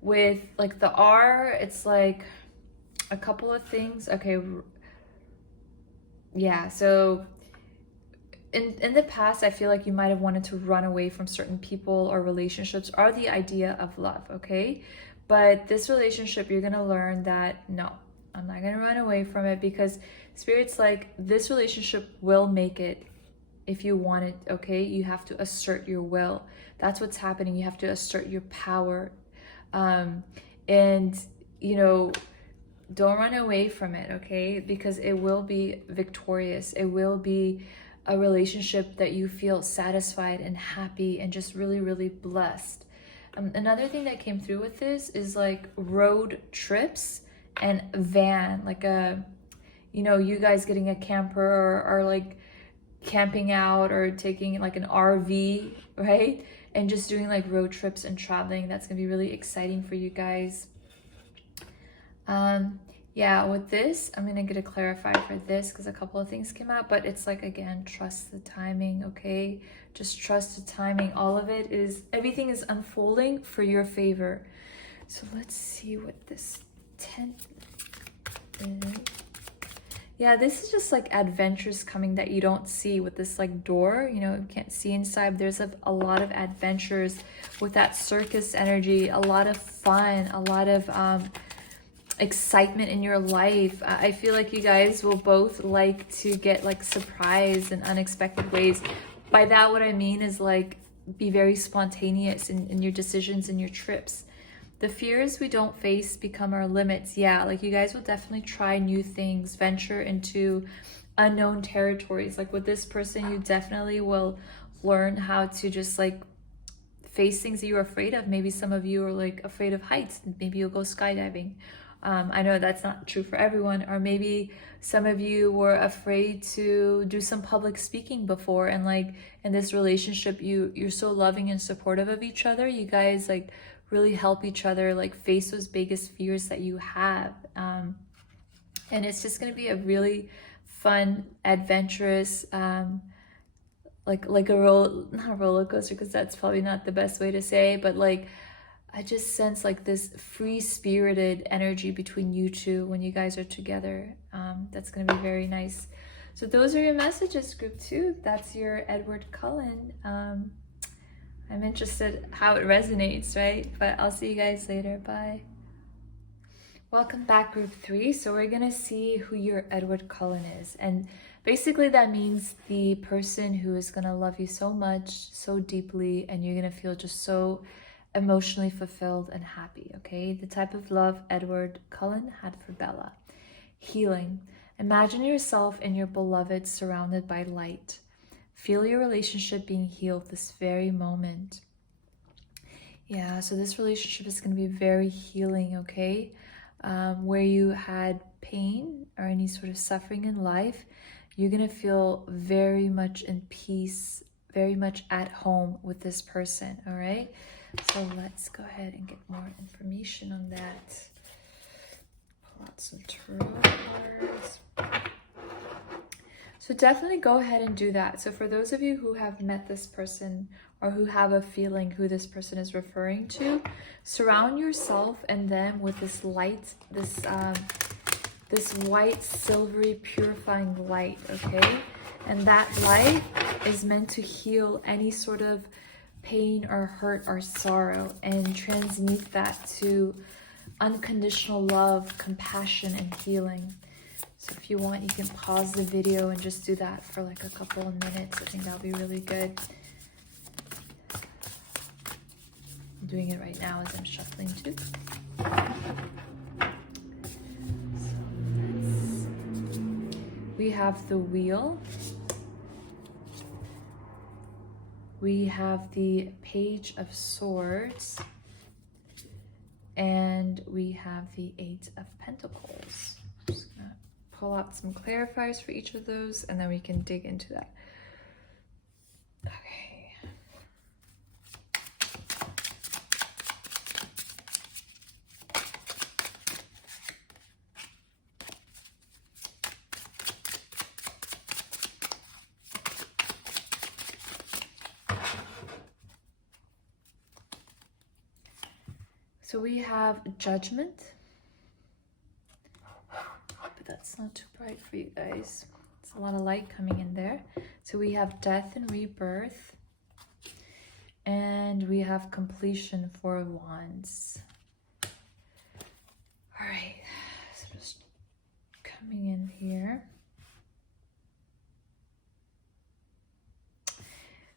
With like the R, it's like a couple of things. Okay, yeah, so in the past, I feel like you might have wanted to run away from certain people or relationships or the idea of love, okay? But this relationship, you're gonna learn that no, I'm not gonna run away from it, because Spirit's like, this relationship will make it if you want it, okay? You have to assert your will. That's what's happening. You have to assert your power. And, you know, don't run away from it, okay? Because it will be victorious. It will be a relationship that you feel satisfied and happy and just really, really blessed. Another thing that came through with this is like road trips and van, like a, you know, you guys getting a camper or like camping out or taking like an RV, right? And just doing like road trips and traveling. That's gonna be really exciting for you guys. Yeah, with this, I'm gonna get a clarify for this because a couple of things came out, but it's like, again, trust the timing, okay? Just trust the timing. All of it is, everything is unfolding for your favor. So let's see what this 10 is. Yeah, this is just like adventures coming that you don't see with this like door, you know, you can't see inside. But there's a lot of adventures with that circus energy, a lot of fun, a lot of excitement in your life. I feel like you guys will both like to get like surprised in unexpected ways. By that, what I mean is like be very spontaneous in your decisions and your trips. The fears we don't face become our limits. Yeah, like you guys will definitely try new things, venture into unknown territories. Like with this person, you definitely will learn how to just like face things that you're afraid of. Maybe some of you are like afraid of heights. Maybe you'll go skydiving. I know that's not true for everyone, or maybe some of you were afraid to do some public speaking before, and like in this relationship, you're so loving and supportive of each other. You guys like really help each other like face those biggest fears that you have. And it's just going to be a really fun, adventurous, like a not a roller coaster, because that's probably not the best way to say, but like I just sense like this free-spirited energy between you two when you guys are together. That's going to be very nice. So those are your messages, group 2. That's your Edward Cullen. I'm interested how it resonates, right? But I'll see you guys later. Bye. Welcome back, group 3. So we're going to see who your Edward Cullen is. And basically that means the person who is going to love you so much, so deeply, and you're going to feel just so emotionally fulfilled and happy, okay? The type of love Edward Cullen had for Bella. Healing. Imagine yourself and your beloved surrounded by light. Feel your relationship being healed this very moment. Yeah, so this relationship is going to be very healing, okay? Where you had pain or any sort of suffering in life, you're going to feel very much in peace, very much at home with this person, all right? So let's go ahead and get more information on that. Pull out some tarot cards. So definitely go ahead and do that. So for those of you who have met this person or who have a feeling who this person is referring to, surround yourself and them with this light, this white, silvery, purifying light, okay? And that light is meant to heal any sort of pain or hurt or sorrow and transmute that to unconditional love, compassion, and healing. So if you want, you can pause the video and just do that for like a couple of minutes. I think that'll be really good. I'm doing it right now as I'm shuffling too. We have the Wheel. We have the Page of Swords. And we have the Eight of Pentacles. I'm just gonna pull out some clarifiers for each of those, and then we can dig into that. Okay. So we have Judgment. That's not too bright for you guys. It's a lot of light coming in there. So we have Death and Rebirth. And we have Completion, Four of Wands. All right. So just coming in here.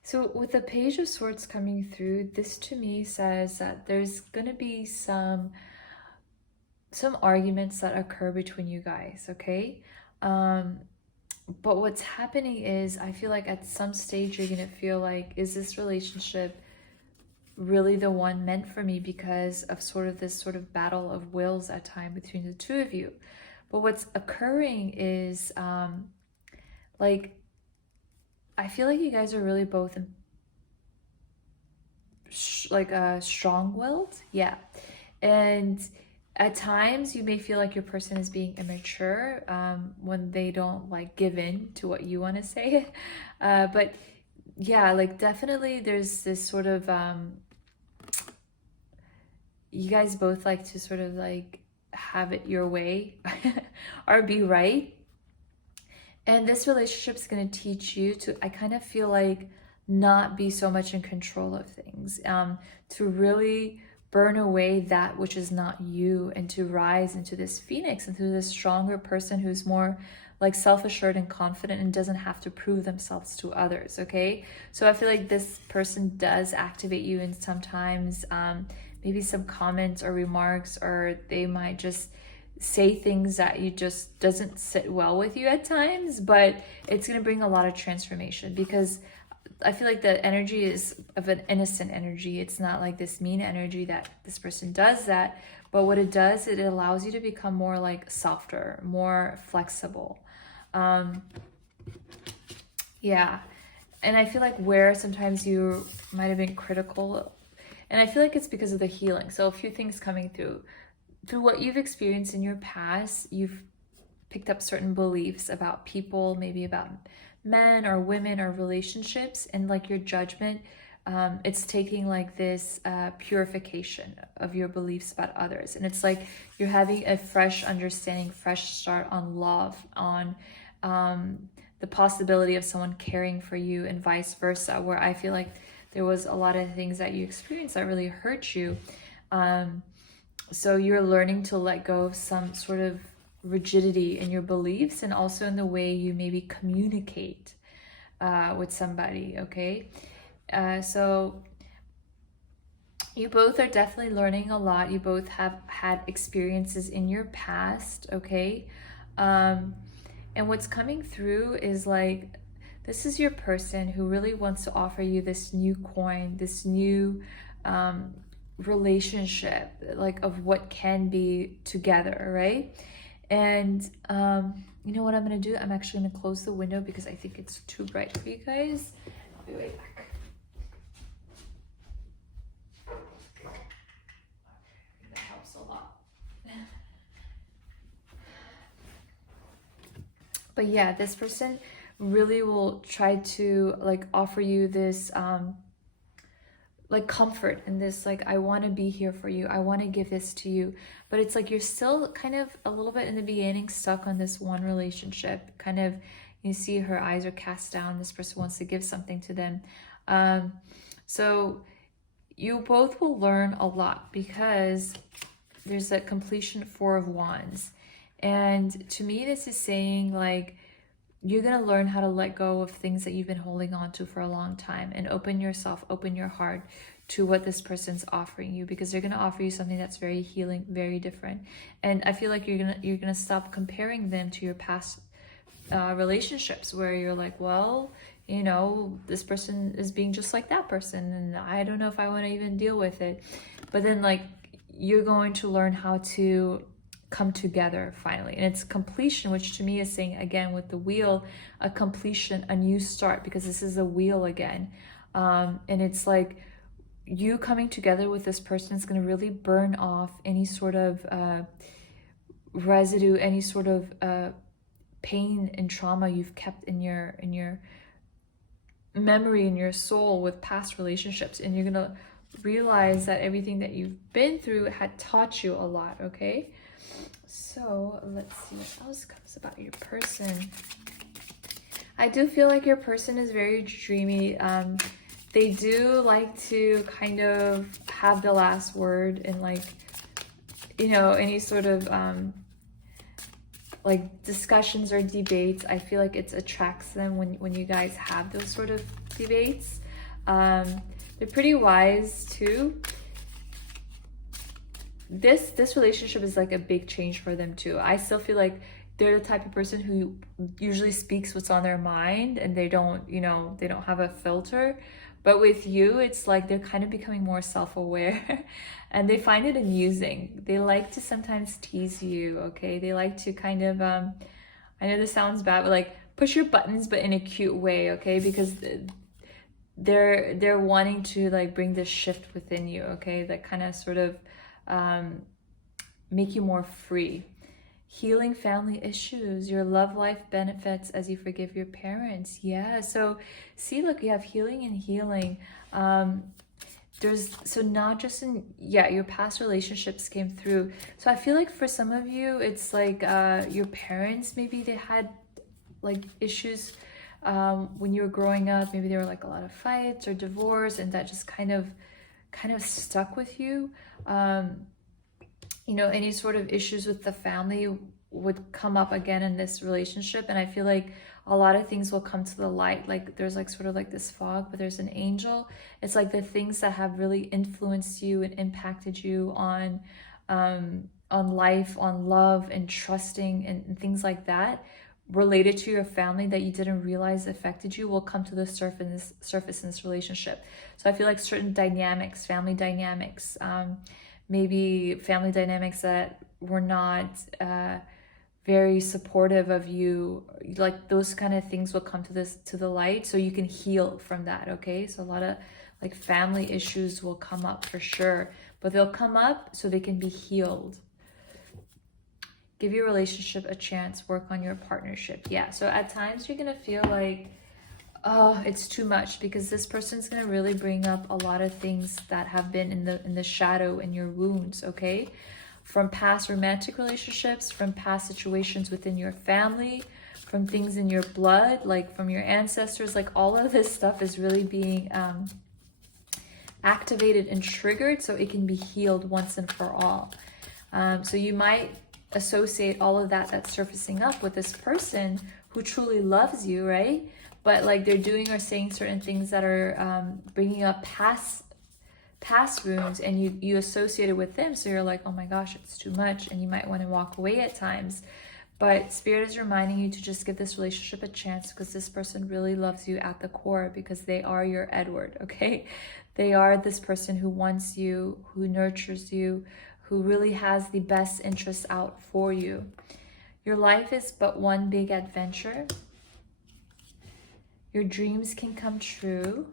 So with the Page of Swords coming through, this to me says that there's going to be some arguments that occur between you guys, okay? But what's happening is I feel like at some stage you're gonna feel like, is this relationship really the one meant for me, because of this sort of battle of wills at time between the two of you. But what's occurring is like I feel like you guys are really both strong-willed, yeah. And at times you may feel like your person is being immature when they don't like give in to what you want to say. But yeah, like definitely there's this sort of you guys both like to sort of like have it your way or be right. And this relationship is going to teach you to, I kind of feel like, not be so much in control of things, to really burn away that which is not you, and to rise into this phoenix, into this stronger person who's more like self-assured and confident and doesn't have to prove themselves to others, okay? So I feel like this person does activate you, and sometimes maybe some comments or remarks, or they might just say things that you just doesn't sit well with you at times, but it's going to bring a lot of transformation, because I feel like the energy is of an innocent energy. It's not like this mean energy that this person does that, But what it does, it allows you to become more like softer, more flexible. Yeah. And I feel like where sometimes you might have been critical, and I feel like it's because of the healing. So a few things coming through what you've experienced in your past, you've picked up certain beliefs about people, maybe about men or women or relationships, and like your judgment, it's taking like this purification of your beliefs about others. And it's like you're having a fresh understanding, fresh start on love, on the possibility of someone caring for you, and vice versa, where I feel like there was a lot of things that you experienced that really hurt you. So you're learning to let go of some sort of rigidity in your beliefs, and also in the way you maybe communicate with somebody, okay? So you both are definitely learning a lot. You both have had experiences in your past, okay? And what's coming through is like, this is your person who really wants to offer you this new coin, this new relationship, like of what can be together, right? And you know what I'm gonna do? I'm actually gonna close the window because I think it's too bright for you guys. I'll be right back. That helps a lot. But yeah, this person really will try to like offer you this like comfort and this like, I want to be here for you, I want to give this to you. But it's like you're still kind of a little bit in the beginning stuck on this one relationship. Kind of, you see her eyes are cast down, this person wants to give something to them. So you both will learn a lot, because there's a completion, 4 of Wands. And to me, this is saying like, you're going to learn how to let go of things that you've been holding on to for a long time, and open yourself, open your heart to what this person's offering you, because they're going to offer you something that's very healing, very different. And I feel like you're going to stop comparing them to your past relationships, where you're like, well, you know, this person is being just like that person, and I don't know if I want to even deal with it. But then like, you're going to learn how to come together finally. And it's completion, which to me is saying, again, with the wheel, a completion, a new start, because this is a wheel again. And it's like you coming together with this person is going to really burn off any sort of residue, any sort of pain and trauma you've kept in your memory, in your soul, with past relationships. And you're going to realize that everything that you've been through had taught you a lot, okay? So let's see what else comes about your person. I do feel like your person is very dreamy. They do like to kind of have the last word in like, you know, any sort of like discussions or debates. I feel like it attracts them when you guys have those sort of debates. They're pretty wise too. This relationship is like a big change for them too. I still feel like they're the type of person who usually speaks what's on their mind, and they don't, you know, they don't have a filter. But with you, it's like they're kind of becoming more self-aware and they find it amusing. They like to sometimes tease you, okay? They like to kind of, I know this sounds bad, but like push your buttons, but in a cute way, okay? Because they're wanting to like bring this shift within you, okay? That kind of sort of make you more free. Healing family issues, your love life benefits as you forgive your parents. Yeah, so see, look, you have healing and healing. There's, so not just in, yeah, your past relationships came through. So I feel like for some of you, it's like your parents, maybe they had like issues when you were growing up. Maybe there were like a lot of fights or divorce, and that just kind of stuck with you. You know, any sort of issues with the family would come up again in this relationship. And I feel like a lot of things will come to the light. Like there's like sort of like this fog, but there's an angel. It's like the things that have really influenced you and impacted you on life, on love and trusting and things like that related to your family that you didn't realize affected you will come to the surface in this relationship. So I feel like certain dynamics, family dynamics, maybe family dynamics that were not very supportive of you. Like those kind of things will come to the light, so you can heal from that. Okay, so a lot of like family issues will come up for sure, but they'll come up so they can be healed. Give your relationship a chance. Work on your partnership. Yeah, so at times you're gonna feel like, oh, it's too much, because this person's gonna really bring up a lot of things that have been in the shadow, in your wounds. Okay, from past romantic relationships, from past situations within your family, from things in your blood, like from your ancestors. Like all of this stuff is really being activated and triggered, so it can be healed once and for all. So you might associate all of that that's surfacing up with this person who truly loves you, right? But like they're doing or saying certain things that are bringing up past wounds, and you associate it with them, so you're like, oh my gosh, it's too much, and you might want to walk away at times. But Spirit is reminding you to just give this relationship a chance, because this person really loves you at the core, because they are your Edward. Okay, they are this person who wants you, who nurtures you, who really has the best interests out for you. Your life is but one big adventure. Your dreams can come true,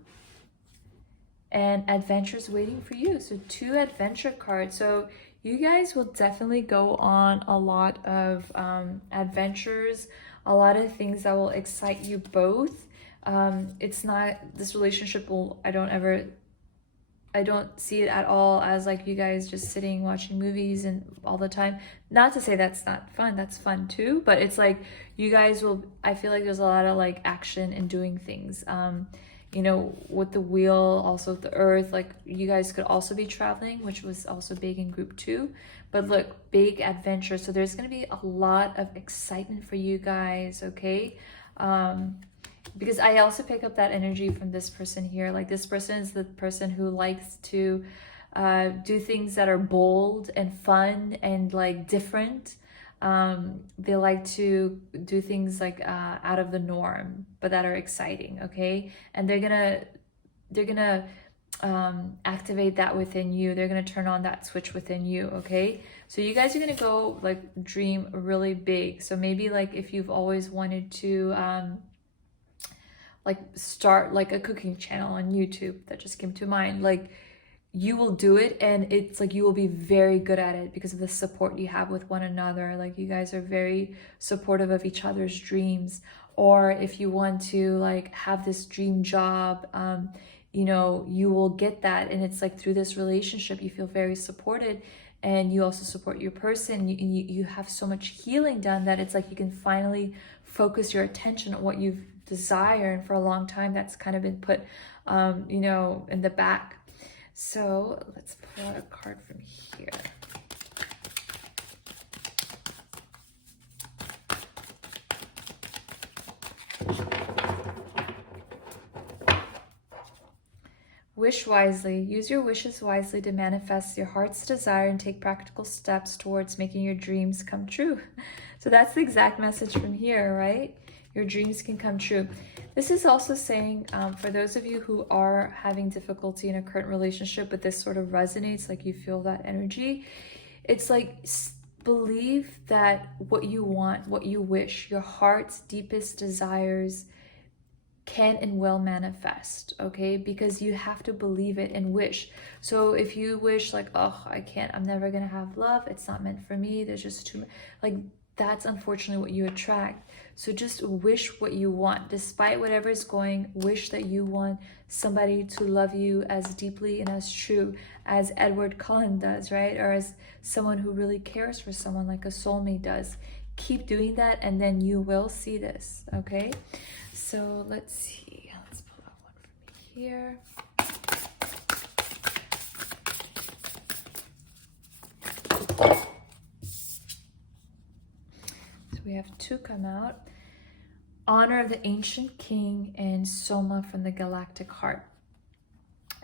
and adventures waiting for you. So 2 adventure cards. So you guys will definitely go on a lot of adventures, a lot of things that will excite you both. It's not, this relationship will, I don't see it at all as like you guys just sitting watching movies and all the time. Not to say that's not fun, that's fun too, but it's like you guys will, I feel like there's a lot of like action and doing things. You know, with the wheel, also with the earth, like you guys could also be traveling, which was also big in group 2. But look, big adventure. So there's going to be a lot of excitement for you guys, okay? Because I also pick up that energy from this person here. Like this person is the person who likes to do things that are bold and fun and like different. They like to do things like out of the norm, but that are exciting. Okay, and they're gonna activate that within you. They're gonna turn on that switch within you. Okay, so you guys are gonna go like dream really big. So maybe like if you've always wanted to like start like a cooking channel on YouTube, that just came to mind, like you will do it, and it's like you will be very good at it because of the support you have with one another. Like you guys are very supportive of each other's dreams. Or if you want to like have this dream job, you know, you will get that, and it's like through this relationship you feel very supported, and you also support your person. You have so much healing done that it's like you can finally focus your attention on what you've desired, and for a long time that's kind of been put you know, in the back. So let's pull out a card from here. Wish wisely. Use your wishes wisely to manifest your heart's desire and take practical steps towards making your dreams come true. So that's the exact message from here, right? Your dreams can come true. This is also saying, for those of you who are having difficulty in a current relationship, but this sort of resonates, like you feel that energy, it's like believe that what you want, what you wish, your heart's deepest desires can and will manifest, okay? Because you have to believe it and wish. So if you wish like, oh, I can't, I'm never gonna have love, it's not meant for me, there's just too much, like that's unfortunately what you attract. So just wish what you want, despite whatever is going. Wish that you want somebody to love you as deeply and as true as Edward Cullen does, right? Or as someone who really cares for someone, like a soulmate does. Keep doing that, and then you will see this, okay? So let's see, let's pull out one from here. We have 2 come out. Honor of the Ancient King and Soma from the Galactic Heart.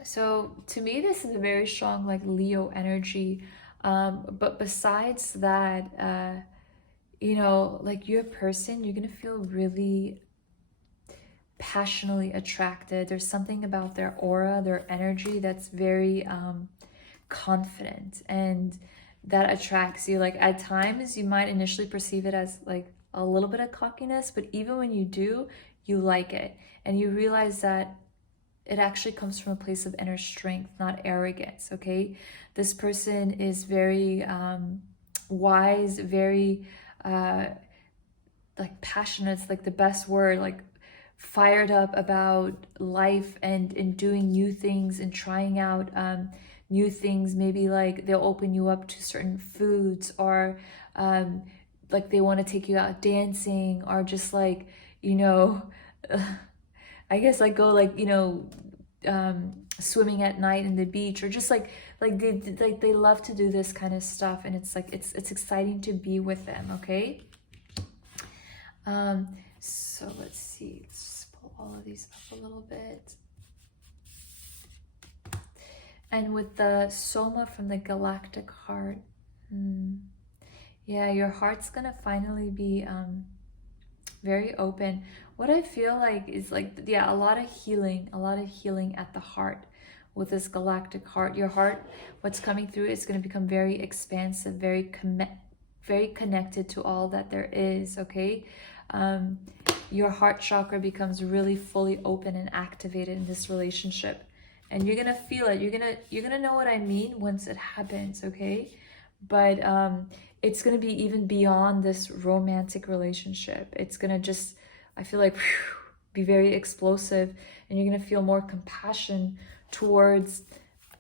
So to me, this is a very strong like Leo energy. But besides that, you know, like you're a person, you're going to feel really passionately attracted. There's something about their aura, their energy that's very confident, and that attracts you. Like at times you might initially perceive it as like a little bit of cockiness, but even when you do, you like it, and you realize that it actually comes from a place of inner strength, not arrogance. Okay, this person is very wise, very like passionate. It's like the best word, like fired up about life and doing new things and trying out new things. Maybe like they'll open you up to certain foods, or like they want to take you out dancing, or just like, you know, I guess like go like, you know, swimming at night in the beach, or just like they love to do this kind of stuff, and it's like it's exciting to be with them. Okay, so let's see, let's just pull all of these up a little bit. And with the soma from the galactic heart, yeah, your heart's gonna finally be very open. What I feel like is like, yeah, a lot of healing at the heart with this galactic heart. Your heart, what's coming through is going to become very expansive, very connected to all that there is. Okay, your heart chakra becomes really fully open and activated in this relationship, and you're gonna feel it. You're gonna know what I mean once it happens. Okay, but it's gonna be even beyond this romantic relationship. It's gonna just, I feel like, be very explosive, and you're gonna feel more compassion towards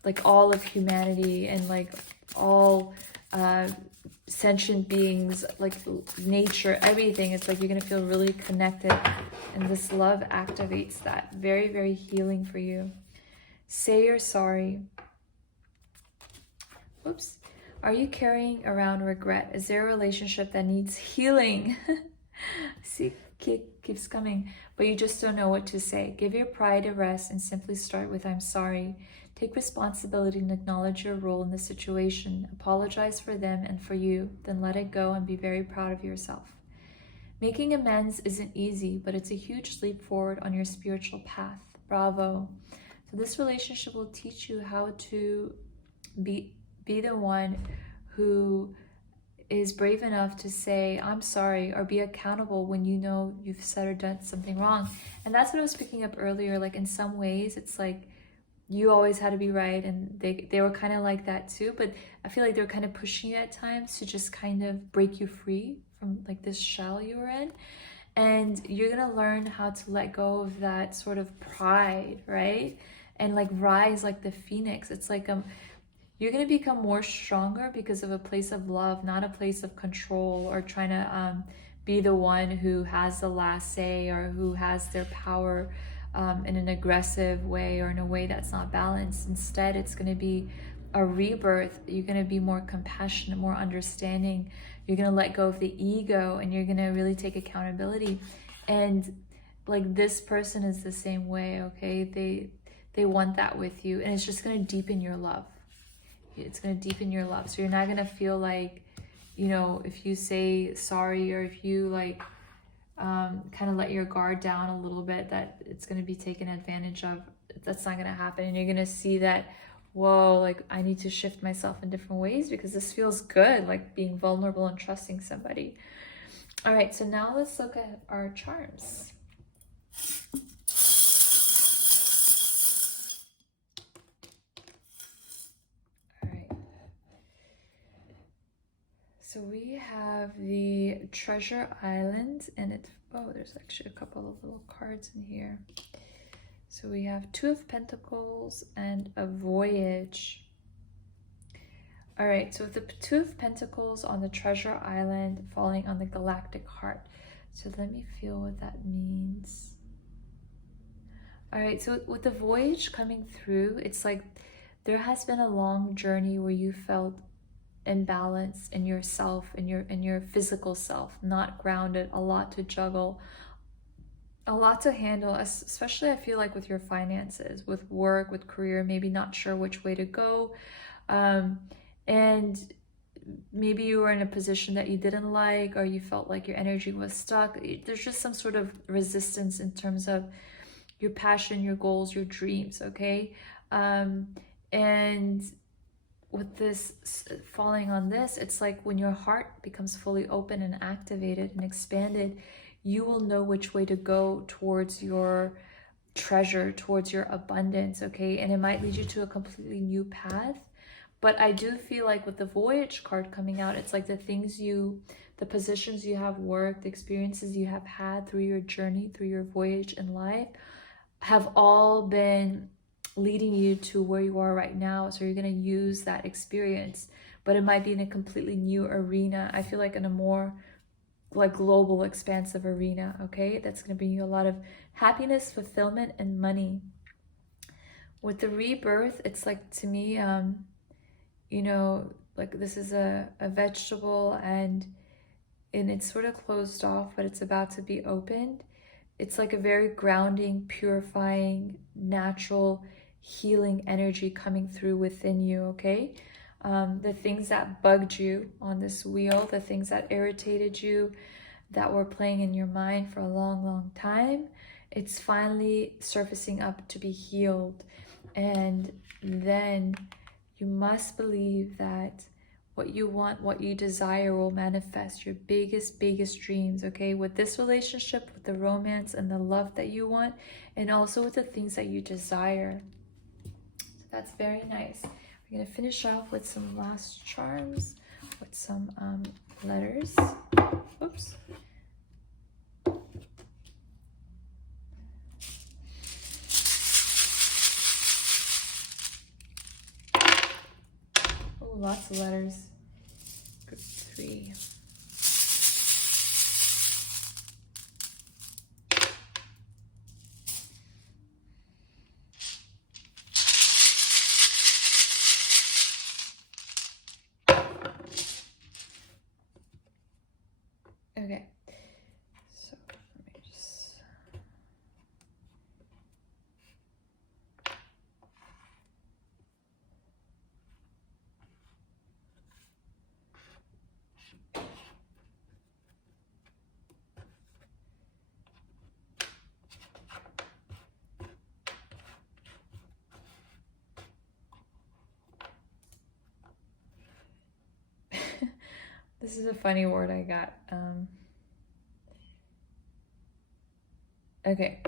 like all of humanity, and like all sentient beings, like nature, everything. It's like you're gonna feel really connected, and this love activates that. Very, very healing for you. Say you're sorry. Oops. Are you carrying around regret? Is there a relationship that needs healing? See, keeps coming, but you just don't know what to say. Give your pride a rest and simply start with I'm sorry. Take responsibility and acknowledge your role in the situation. Apologize for them and for you, then let it go and be very proud of yourself. Making amends isn't easy, but it's a huge leap forward on your spiritual path. Bravo. So this relationship will teach you how to be the one who is brave enough to say I'm sorry, or be accountable when you know you've said or done something wrong. And that's what I was picking up earlier. Like in some ways it's like you always had to be right, and they were kind of like that too, but I feel like they were kind of pushing you at times to just kind of break you free from like this shell you were in. And you're gonna learn how to let go of that sort of pride, right? And like rise like the phoenix. It's like you're going to become more stronger because of a place of love, not a place of control, or trying to be the one who has the last say, or who has their power in an aggressive way, or in a way that's not balanced. Instead, it's going to be a rebirth. You're going to be more compassionate, more understanding. You're going to let go of the ego, and you're going to really take accountability. And like this person is the same way, okay? They want that with you, and it's just going to deepen your love. It's going to deepen your love. So you're not going to feel like, you know, if you say sorry, or if you like kind of let your guard down a little bit, that it's going to be taken advantage of. That's not going to happen. And you're going to see that, whoa, like I need to shift myself in different ways because this feels good, like being vulnerable and trusting somebody. All right, so now let's look at our charms. So we have the Treasure Island, and it's, oh, there's actually a couple of little cards in here. So we have Two of Pentacles and a Voyage. All right, so with the Two of Pentacles on the Treasure Island falling on the Galactic Heart. So let me feel what that means. All right, so with the Voyage coming through, it's like there has been a long journey where you felt imbalance in yourself, in your physical self, not grounded, a lot to juggle, a lot to handle, especially I feel like with your finances, with work, with career, maybe not sure which way to go, and maybe you were in a position that you didn't like, or you felt like your energy was stuck. There's just some sort of resistance in terms of your passion, your goals, your dreams. Okay, and with this falling on this, it's like when your heart becomes fully open and activated and expanded, you will know which way to go towards your treasure, towards your abundance, okay? And it might lead you to a completely new path. But I do feel like with the Voyage card coming out, it's like the things the positions you have worked, the experiences you have had through your journey, through your voyage in life, have all been leading you to where you are right now. So you're going to use that experience, but it might be in a completely new arena. I feel like in a more like global, expansive arena, okay? That's going to bring you a lot of happiness, fulfillment, and money. With the rebirth, it's like, to me, you know, like this is a vegetable, and it's sort of closed off, but it's about to be opened. It's like a very grounding, purifying, natural, healing energy coming through within you, okay? The things that bugged you on this wheel, the things that irritated you, that were playing in your mind for a long, long time, it's finally surfacing up to be healed. And then you must believe that what you want, what you desire will manifest, your biggest dreams, okay? With this relationship, with the romance and the love that you want, and also with the things that you desire. So that's very nice. We're gonna finish off with some last charms, with some letters. Oops. Oh, lots of letters. Group 3. Okay, so let me just... This is a funny word I got. Okay.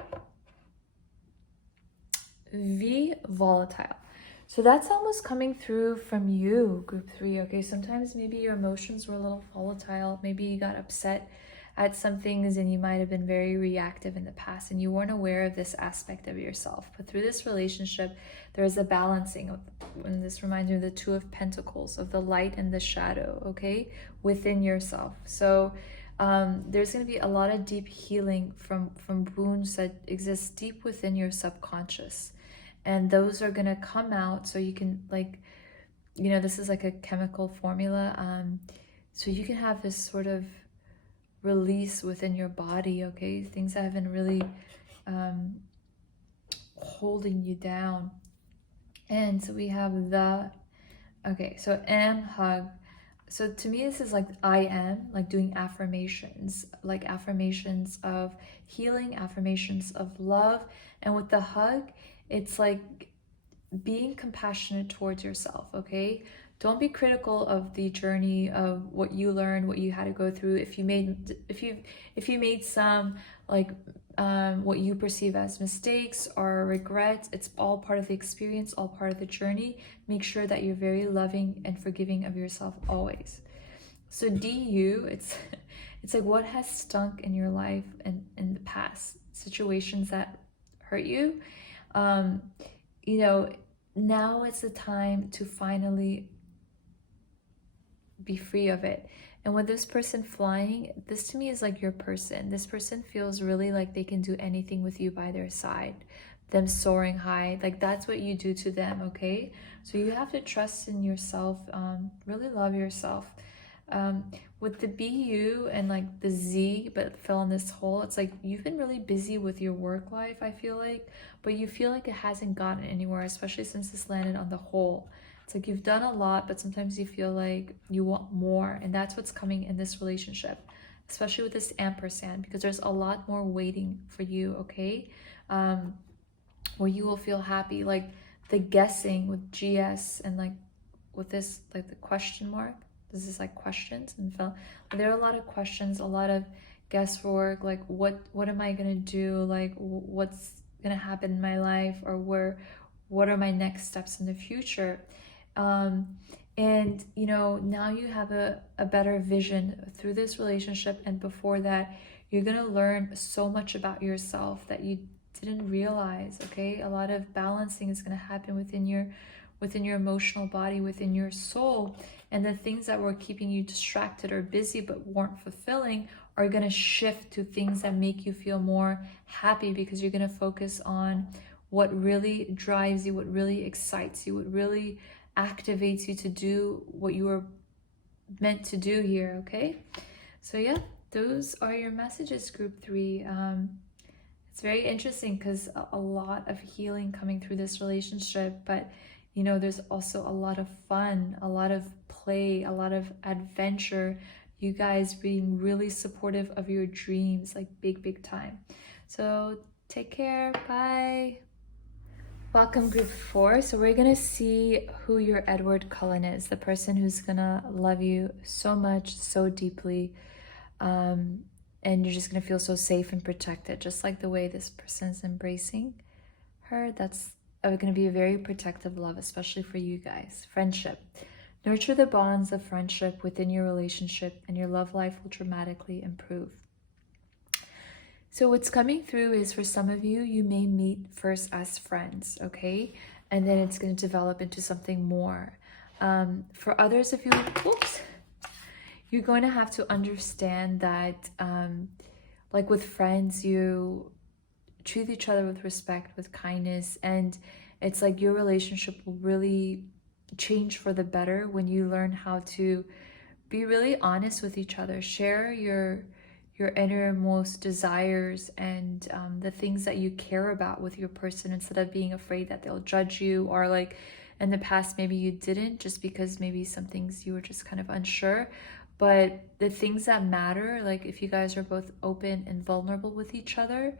Volatile. So that's almost coming through from you, group 3. Okay, sometimes maybe your emotions were a little volatile. Maybe you got upset at some things and you might have been very reactive in the past and you weren't aware of this aspect of yourself. But through this relationship, there is a balancing of, and this reminds me of the Two of Pentacles, of the light and the shadow, okay, within yourself. So there's going to be a lot of deep healing from wounds that exist deep within your subconscious. And those are going to come out so you can, like, you know, this is like a chemical formula. So you can have this sort of release within your body, okay? Things that have been really holding you down. And so we have okay, so hug. So to me, this is like I am, like doing affirmations, like affirmations of healing, affirmations of love. And with the hug, it's like being compassionate towards yourself, okay? Don't be critical of the journey of what you learned, what you had to go through. If you made some like what you perceive as mistakes or regrets, it's all part of the experience, all part of the journey. Make sure that you're very loving and forgiving of yourself always. So DU, it's like what has stunk in your life and in the past, situations that hurt you. You know, now it's the time to finally be free of it. And with this person flying, this to me is like your person. This person feels really like they can do anything with you by their side. Them soaring high, like that's what you do to them, okay? So you have to trust in yourself, really love yourself. With the BU and like the Z, but fill in this hole, it's like you've been really busy with your work life, I feel like, but you feel like it hasn't gotten anywhere, especially since this landed on the hole. It's like you've done a lot, but sometimes you feel like you want more, and that's what's coming in this relationship, especially with this ampersand, because there's a lot more waiting for you, okay? Where you will feel happy, like the guessing with GS and like with this, like the question mark. This is like questions, and there are a lot of questions, a lot of guesswork, like what am I gonna do, like what's gonna happen in my life, or what are my next steps in the future. And you know, now you have a better vision through this relationship, and before that you're gonna learn so much about yourself that you didn't realize. Okay, a lot of balancing is gonna happen within your emotional body, within your soul, and the things that were keeping you distracted or busy but weren't fulfilling are going to shift to things that make you feel more happy, because you're going to focus on what really drives you, what really excites you, what really activates you to do what you were meant to do here. Okay, so yeah, those are your messages, group 3. It's very interesting because a lot of healing coming through this relationship, but you know, there's also a lot of fun, a lot of play, a lot of adventure, you guys being really supportive of your dreams, like big time. So take care, bye. Welcome, group 4. So we're gonna see who your Edward Cullen is, the person who's gonna love you so much, so deeply, and you're just gonna feel so safe and protected, just like the way this person's embracing her. That's going to be a very protective love, especially for you guys. Friendship. Nurture the bonds of friendship within your relationship, and your love life will dramatically improve. So what's coming through is, for some of you, you may meet first as friends, okay? And then it's going to develop into something more. For others of you, oops, you're going to have to understand that, like with friends, you treat each other with respect, with kindness, and it's like your relationship will really change for the better when you learn how to be really honest with each other, share your innermost desires and the things that you care about with your person, instead of being afraid that they'll judge you, or like in the past maybe you didn't, just because maybe some things you were just kind of unsure. But the things that matter, like if you guys are both open and vulnerable with each other,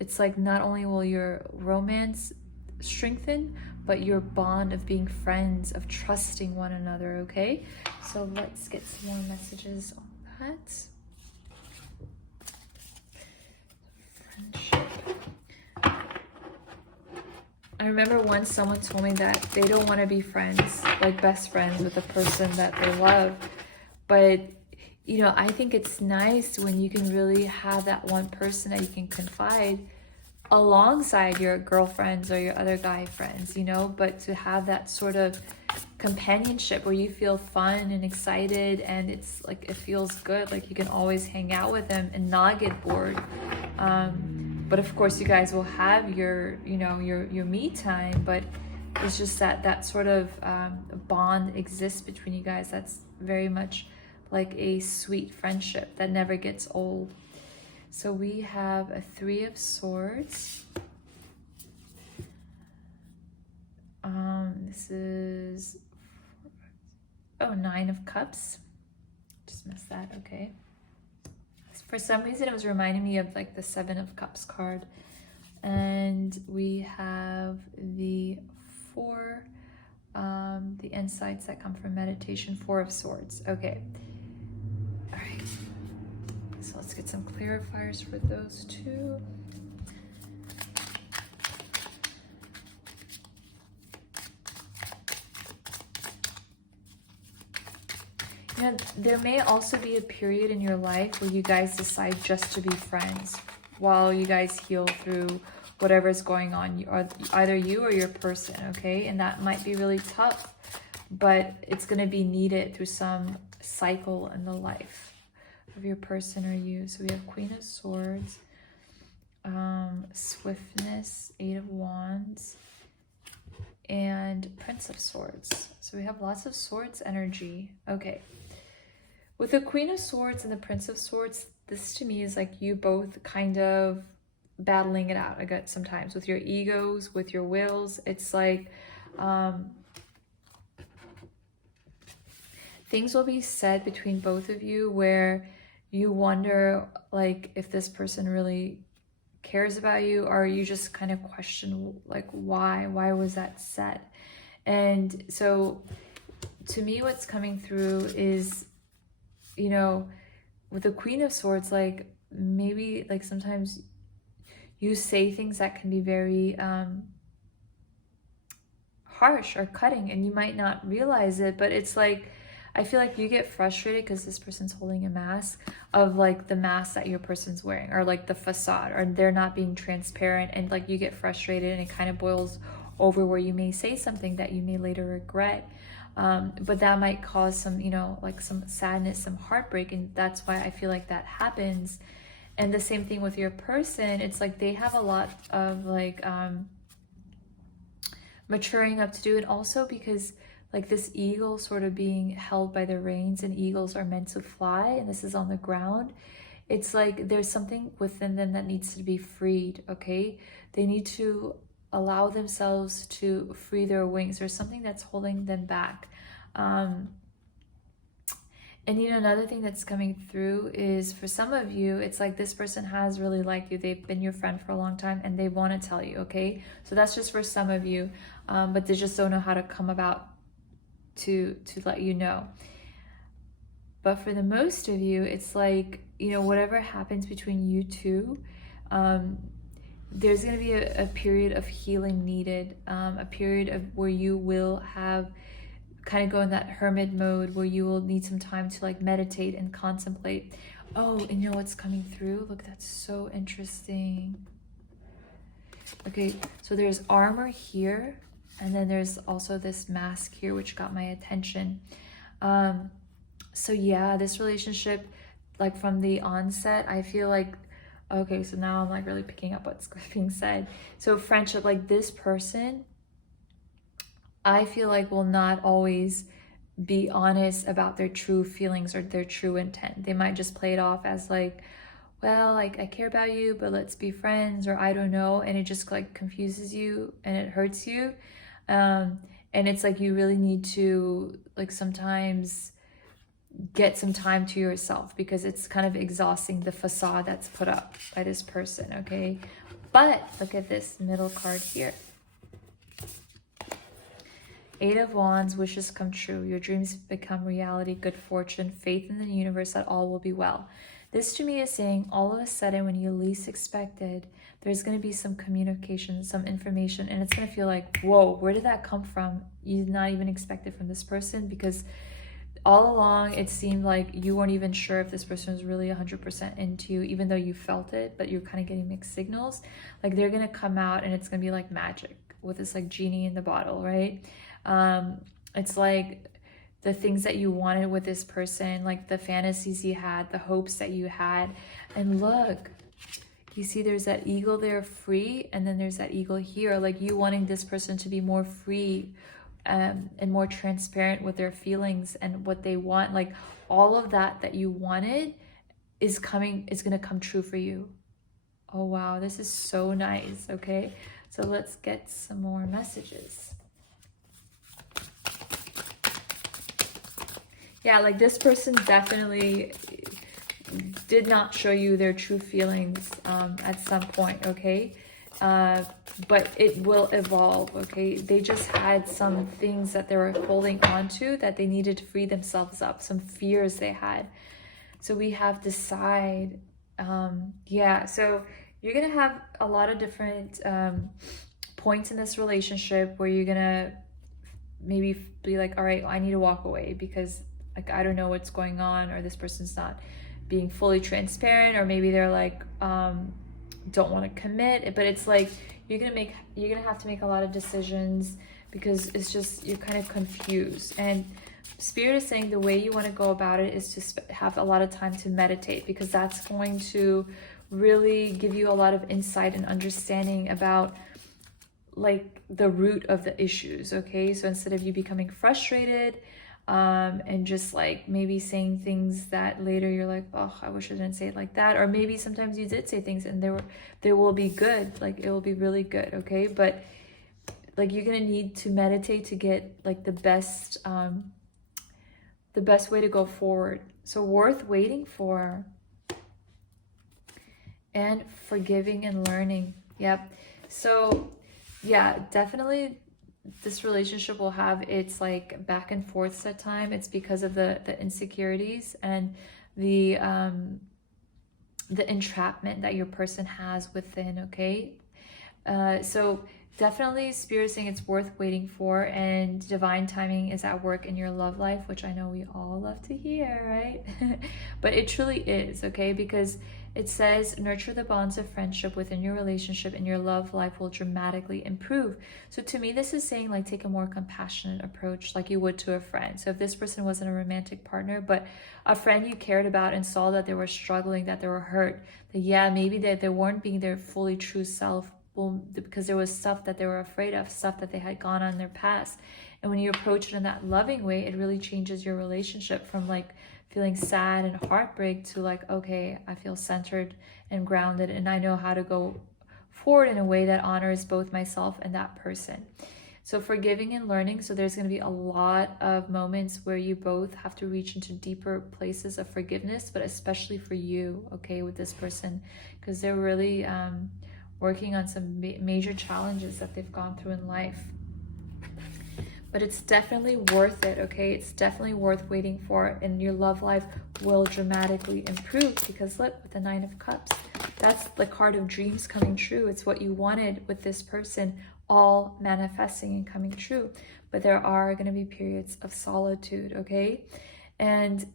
it's like not only will your romance strengthen, but your bond of being friends, of trusting one another, okay? So let's get some more messages on that. Friendship. I remember once someone told me that they don't want to be friends, like best friends, with the person that they love. But you know, I think it's nice when you can really have that one person that you can confide alongside your girlfriends or your other guy friends, you know, but to have that sort of companionship where you feel fun and excited, and it's like it feels good, like you can always hang out with them and not get bored. But of course you guys will have your, you know, your me time, but it's just that sort of bond exists between you guys that's very much like a sweet friendship that never gets old. So we have a 3 of Swords. This is 9 of Cups. Just missed that. Okay. For some reason, it was reminding me of like the 7 of Cups card, and we have the 4, the insights that come from meditation. 4 of Swords. Okay. All right. So let's get some clarifiers for those 2. You know, there may also be a period in your life where you guys decide just to be friends while you guys heal through whatever's going on, either you or your person, okay? And that might be really tough, but it's going to be needed through some cycle in the life of your person or you. So we have Queen of Swords, Swiftness, 8 of Wands, and Prince of Swords. So we have lots of Swords energy. Okay. With the Queen of Swords and the Prince of Swords, this to me is like you both kind of battling it out again sometimes with your egos, with your wills. It's like things will be said between both of you where you wonder like if this person really cares about you, or you just kind of question like why was that said. And so to me, what's coming through is, you know, with the Queen of Swords, like maybe like sometimes you say things that can be very harsh or cutting, and you might not realize it, but it's like, I feel like you get frustrated because this person's holding a mask of like the mask that your person's wearing, or like the facade, or they're not being transparent, and like you get frustrated and it kind of boils over where you may say something that you may later regret. But that might cause some, you know, like some sadness, some heartbreak, and that's why I feel like that happens. And the same thing with your person, it's like they have a lot of like maturing up to do, and also because like this eagle sort of being held by the reins, and eagles are meant to fly, and this is on the ground. It's like there's something within them that needs to be freed, okay? They need to allow themselves to free their wings. There's something that's holding them back. And you know, another thing that's coming through is for some of you, it's like this person has really liked you. They've been your friend for a long time and they want to tell you, okay? So that's just for some of you, but they just don't know how to come about to let you know. But for the most of you, it's like, you know, whatever happens between you two, there's going to be a period of healing needed, a period of where you will have kind of go in that hermit mode where you will need some time to like meditate and contemplate. Oh, and you know what's coming through? Look, that's so interesting. Okay, so there's armor here, and then there's also this mask here, which got my attention. So yeah, this relationship, like from the onset, I feel like, okay, so now I'm like really picking up what's being said. So friendship, like this person, I feel like will not always be honest about their true feelings or their true intent. They might just play it off as like, well, like I care about you, but let's be friends, or I don't know. And it just like confuses you and it hurts you. And it's like you really need to like sometimes get some time to yourself, because it's kind of exhausting, the facade that's put up by this person, okay? But look at this middle card here. Eight of Wands, wishes come true. Your dreams become reality, good fortune, faith in the universe that all will be well. This to me is saying all of a sudden when you least expected, there's going to be some communication, some information, and it's going to feel like, whoa, where did that come from? You did not even expect it from this person, because all along it seemed like you weren't even sure if this person was really 100% into you, even though you felt it, but you're kind of getting mixed signals. Like they're going to come out and it's going to be like magic with this like genie in the bottle, right? It's like the things that you wanted with this person, like the fantasies you had, the hopes that you had. And look, you see there's that eagle there, free, and then there's that eagle here, like you wanting this person to be more free and more transparent with their feelings and what they want. Like all of that you wanted is going to come true for you. Oh wow, this is so nice. Okay, so let's get some more messages. Yeah, like this person definitely did not show you their true feelings at some point, okay? But it will evolve, okay? They just had some things that they were holding on to that they needed to free themselves up, some fears they had. So we have decide. Yeah, so you're going to have a lot of different points in this relationship where you're going to maybe be like, all right, I need to walk away because like I don't know what's going on, or this person's not being fully transparent, or maybe they're like don't want to commit. But it's like you're gonna have to make a lot of decisions, because it's just you're kind of confused. And Spirit is saying the way you want to go about it is to have a lot of time to meditate, because that's going to really give you a lot of insight and understanding about like the root of the issues, okay? So instead of you becoming frustrated and just like maybe saying things that later you're like, oh, I wish I didn't say it like that, or maybe sometimes you did say things and they will be good, like it will be really good, okay? But like you're gonna need to meditate to get like the best way to go forward. So worth waiting for, and forgiving and learning. Yep. So yeah, definitely this relationship will have its like back and forths at time. It's because of the insecurities and the entrapment that your person has within, okay? So definitely Spirit saying it's worth waiting for, and divine timing is at work in your love life, which I know we all love to hear, right? But it truly is, okay? Because it says nurture the bonds of friendship within your relationship and your love life will dramatically improve. So to me, this is saying like take a more compassionate approach like you would to a friend. So if this person wasn't a romantic partner, but a friend you cared about and saw that they were struggling, that they were hurt, that yeah, maybe they weren't being their fully true self, well, because there was stuff that they were afraid of, stuff that they had gone on in their past. And when you approach it in that loving way, it really changes your relationship from like feeling sad and heartbreak to like, okay, I feel centered and grounded, and I know how to go forward in a way that honors both myself and that person. So forgiving and learning. So there's going to be a lot of moments where you both have to reach into deeper places of forgiveness, but especially for you, okay, with this person, because they're really working on some major challenges that they've gone through in life. But it's definitely worth it, okay? It's definitely worth waiting for, and your love life will dramatically improve, because look, with the Nine of Cups, that's the card of dreams coming true. It's what you wanted with this person, all manifesting and coming true. But there are going to be periods of solitude, okay? And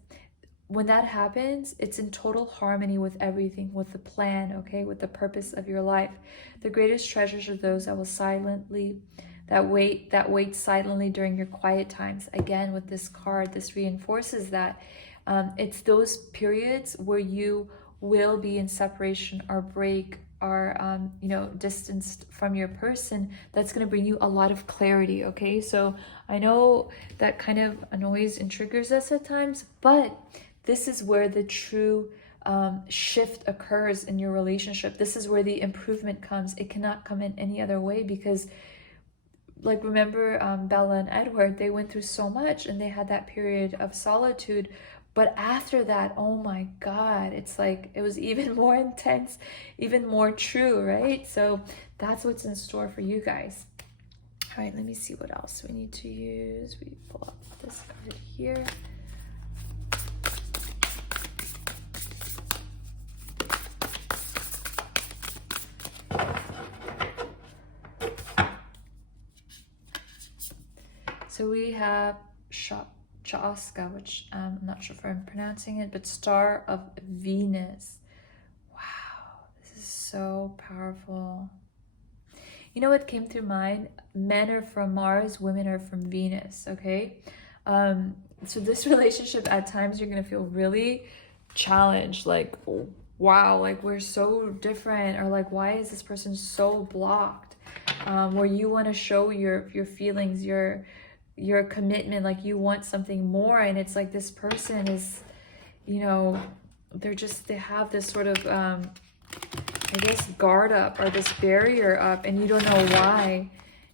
when that happens, it's in total harmony with everything, with the plan, okay? With the purpose of your life. The greatest treasures are those that will wait silently during your quiet times. Again, with this card, this reinforces that it's those periods where you will be in separation or break or distanced from your person, that's going to bring you a lot of clarity, okay? So I know that kind of annoys and triggers us at times, but this is where the true shift occurs in your relationship. This is where the improvement comes. It cannot come in any other way, because like, remember Bella and Edward, they went through so much and they had that period of solitude. But after that, oh my God, it's like it was even more intense, even more true, right? So that's what's in store for you guys. All right, let me see what else we need to use. We pull up this card here. So we have Chaska, which I'm not sure if I'm pronouncing it, but Star of Venus. Wow, this is so powerful. You know what came through mind? Men are from Mars, women are from Venus, okay? So this relationship, at times you're gonna feel really challenged, like, wow, like we're so different, or like, why is this person so blocked? Where you wanna show your feelings, your commitment, like you want something more, and it's like this person is, they have this sort of I guess guard up, or this barrier up, and you don't know why,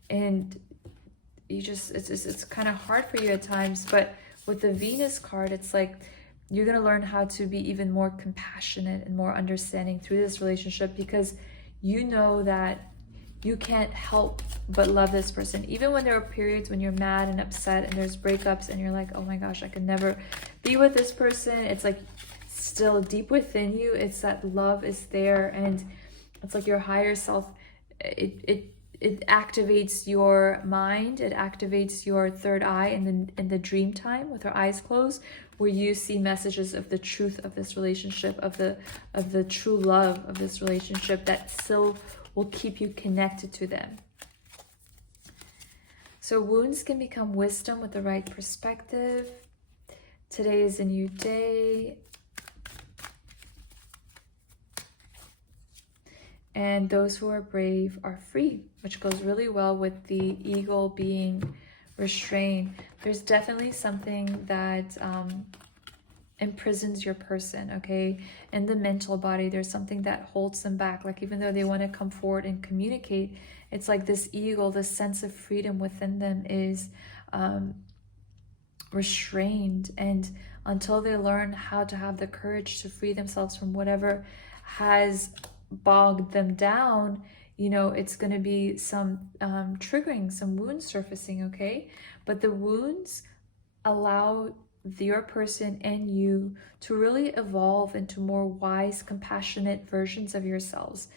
and you just it's kind of hard for you at times. But with the Venus card, it's like you're gonna learn how to be even more compassionate and more understanding through this relationship, because you know that you can't help but love this person. Even when there are periods when you're mad and upset and there's breakups and you're like, oh my gosh, I could never be with this person. It's like still deep within you, it's that love is there, and it's like your higher self, it activates your mind, it activates your third eye in the dream time with your eyes closed, where you see messages of the truth of this relationship, of the true love of this relationship that still will keep you connected to them. So wounds can become wisdom with the right perspective. Today is a new day. And those who are brave are free, which goes really well with the eagle being restrained. There's definitely something that imprisons your person, okay? In the mental body, there's something that holds them back. Like, even though they want to come forward and communicate, it's like this eagle, this sense of freedom within them is restrained. And until they learn how to have the courage to free themselves from whatever has bogged them down, you know, it's going to be some triggering, some wounds surfacing, okay? But the wounds allow your person and you to really evolve into more wise, compassionate versions of yourselves,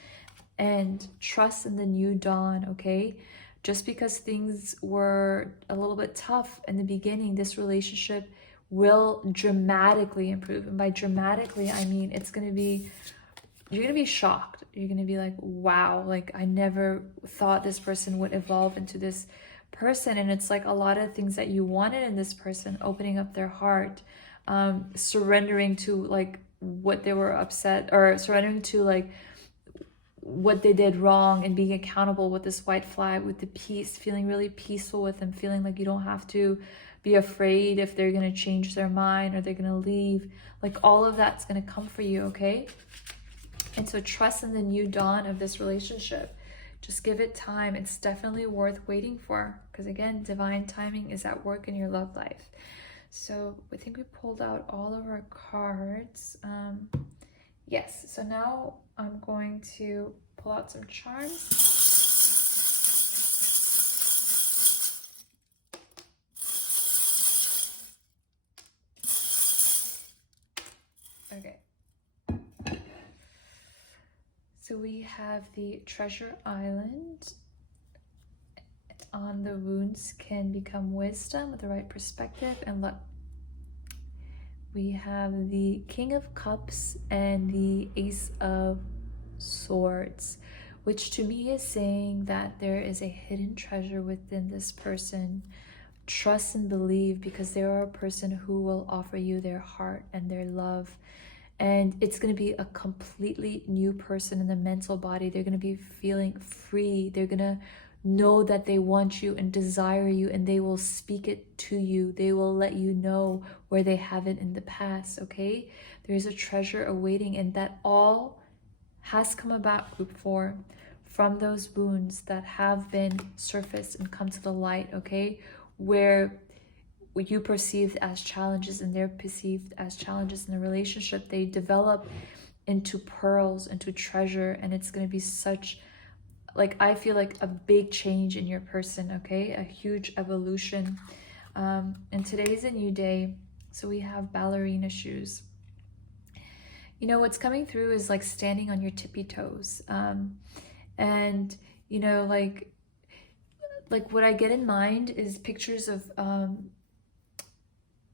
and trust in the new dawn, okay? Just because things were a little bit tough in the beginning, this relationship will dramatically improve. And by dramatically, I mean it's going to be, you're going to be shocked. You're going to be like, wow, like I never thought this person would evolve into this person. And it's like a lot of things that you wanted in this person, opening up their heart, surrendering to like what they were upset, or surrendering to like what they did wrong, and being accountable with this white flag, with the peace, feeling really peaceful with them, feeling like you don't have to be afraid if they're going to change their mind or they're going to leave. Like all of that's going to come for you, okay? And so trust in the new dawn of this relationship. Just give it time. It's definitely worth waiting for, because again, divine timing is at work in your love life. So I think we pulled out all of our cards. Yes, so now I'm going to pull out some charms. Okay. So we have the Treasure Island. On the wounds can become wisdom with the right perspective and luck. We have the King of Cups and the Ace of Swords, which to me is saying that there is a hidden treasure within this person. Trust and believe, because they are a person who will offer you their heart and their love. And it's going to be a completely new person in the mental body. They're going to be feeling free. They're going to know that they want you and desire you, and they will speak it to you. They will let you know where they haven't in the past, okay? There's a treasure awaiting, and that all has come about before from those wounds that have been surfaced and come to the light, okay? Where you perceived as challenges and they're perceived as challenges in the relationship, they develop into pearls, into treasure, and it's going to be such, like, I feel like a big change in your person, okay? A huge evolution. And today's a new day, so we have ballerina shoes. You know, what's coming through is like standing on your tippy toes. And, you know, like what I get in mind is pictures of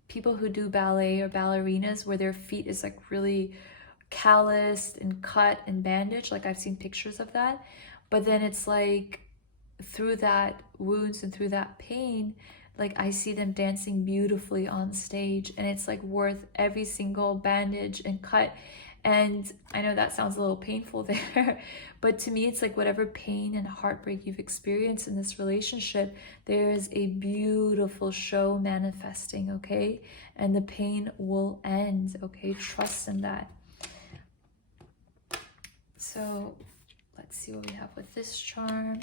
people who do ballet or ballerinas where their feet is like really calloused and cut and bandaged. Like I've seen pictures of that. But then it's like through that wounds and through that pain, like I see them dancing beautifully on stage, and it's like worth every single bandage and cut. And I know that sounds a little painful there, but to me, it's like whatever pain and heartbreak you've experienced in this relationship, there is a beautiful show manifesting, okay? And the pain will end, okay? Trust in that. So let's see what we have with this charm.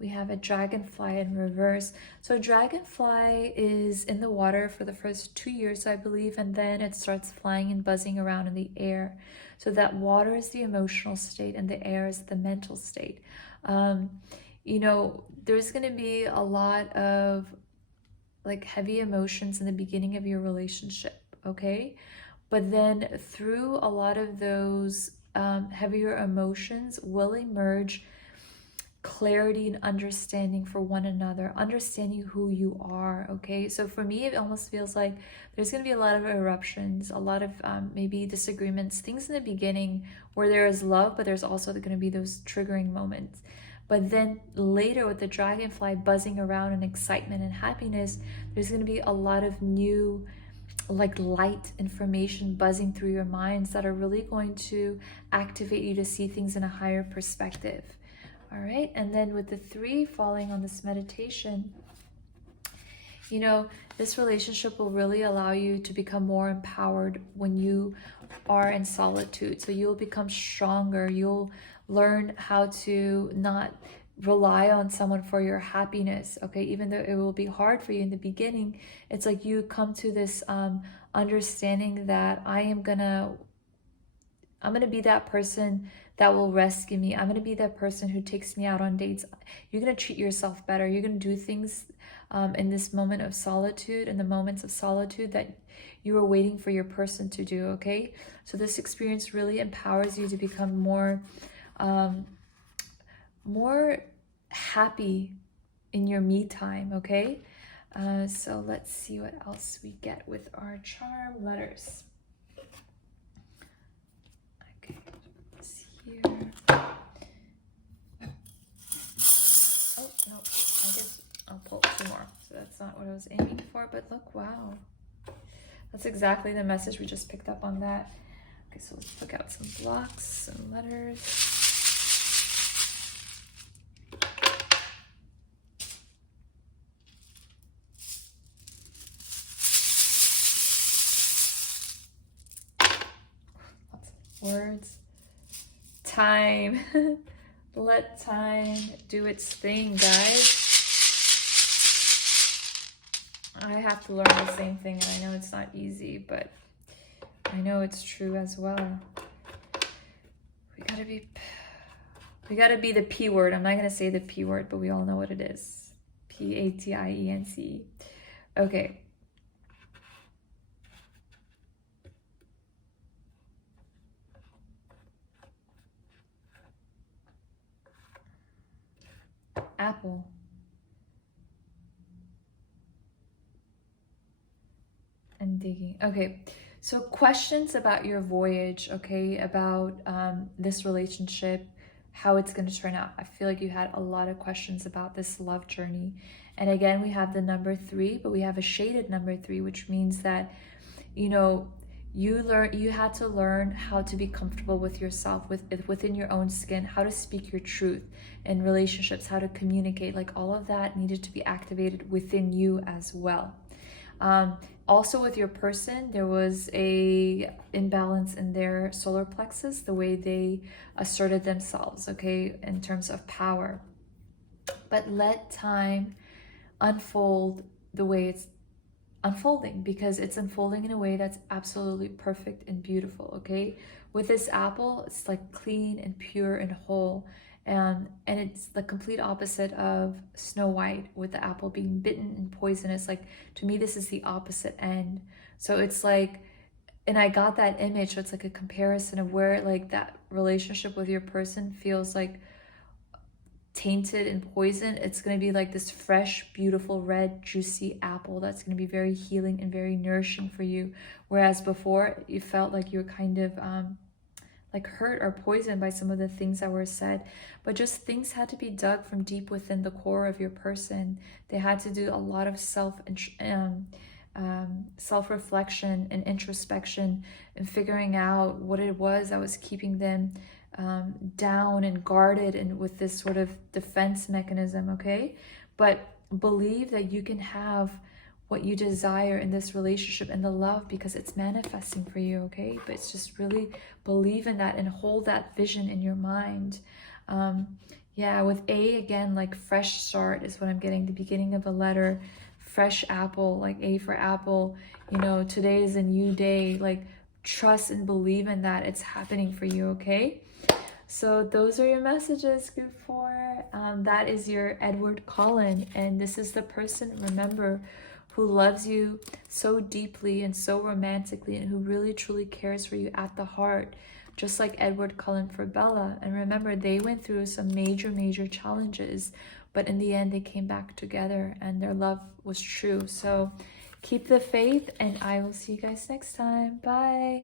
We have a dragonfly in reverse. So a dragonfly is in the water for the first 2 years, I believe, and then it starts flying and buzzing around in the air. So that water is the emotional state and the air is the mental state. You know, there's going to be a lot of like heavy emotions in the beginning of your relationship, okay? But then through a lot of those heavier emotions will emerge clarity and understanding for one another, understanding who you are, okay? So for me, it almost feels like there's going to be a lot of eruptions, a lot of maybe disagreements, things in the beginning where there is love, but there's also going to be those triggering moments. But then later with the dragonfly buzzing around in excitement and happiness, there's going to be a lot of new like light information buzzing through your minds that are really going to activate you to see things in a higher perspective. All right, and then with the 3 falling on this meditation, you know, this relationship will really allow you to become more empowered when you are in solitude. So you'll become stronger. You'll learn how to not rely on someone for your happiness, okay? Even though it will be hard for you in the beginning, it's like you come to this understanding that I am gonna I'm going to be that person that will rescue me. I'm going to be that person who takes me out on dates. You're going to treat yourself better. You're going to do things in this moment of solitude, in the moments of solitude that you were waiting for your person to do, okay? So this experience really empowers you to become more happy in your me time, okay? So let's see what else we get with our charm letters. Okay, it's here. Oh, no, I guess I'll pull 2 more. So that's not what I was aiming for, but look, wow. That's exactly the message we just picked up on that. Okay, so let's pick out some blocks, some letters. Lots of words. Time. Let time do its thing, guys. I have to learn the same thing, and I know it's not easy, but I know it's true as well. We gotta be the P word. I'm not gonna say the P word, but we all know what it is. P-A-T-I-E-N-C. Okay. Apple. And digging. Okay, so questions about your voyage, okay, about this relationship, how it's going to turn out. I feel like you had a lot of questions about this love journey. And again, we have the number 3, but we have a shaded number 3, which means that, you know, you had to learn how to be comfortable with yourself, within your own skin, how to speak your truth in relationships, how to communicate. Like, all of that needed to be activated within you as well. Also with your person, there was a imbalance in their solar plexus, the way they asserted themselves, okay, in terms of power. But let time unfold the way it's unfolding, because it's unfolding in a way that's absolutely perfect and beautiful, okay? With this apple, it's like clean and pure and whole. And it's the complete opposite of Snow White, with the apple being bitten and poisonous. Like, to me, this is the opposite end. So it's like, and I got that image, so it's like a comparison of where like that relationship with your person feels like tainted and poisoned. It's going to be like this fresh, beautiful, red, juicy apple that's going to be very healing and very nourishing for you. Whereas before, you felt like you were kind of like hurt or poisoned by some of the things that were said. But just things had to be dug from deep within the core of your person. They had to do a lot of self-reflection and introspection, and figuring out what it was that was keeping them down and guarded and with this sort of defense mechanism, okay? But believe that you can have what you desire in this relationship and the love, because it's manifesting for you, okay? But it's just really believe in that and hold that vision in your mind. Yeah, with A, again, like fresh start is what I'm getting, the beginning of a letter, fresh apple, like A for apple, you know, today is a new day, like trust and believe in that it's happening for you, okay? So those are your messages, group 4. That is your Edward Cullen, and this is the person, remember, who loves you so deeply and so romantically, and who really truly cares for you at the heart, just like Edward Cullen for Bella. And remember, they went through some major challenges, but in the end they came back together and their love was true. So keep the faith, and I will see you guys next time. Bye.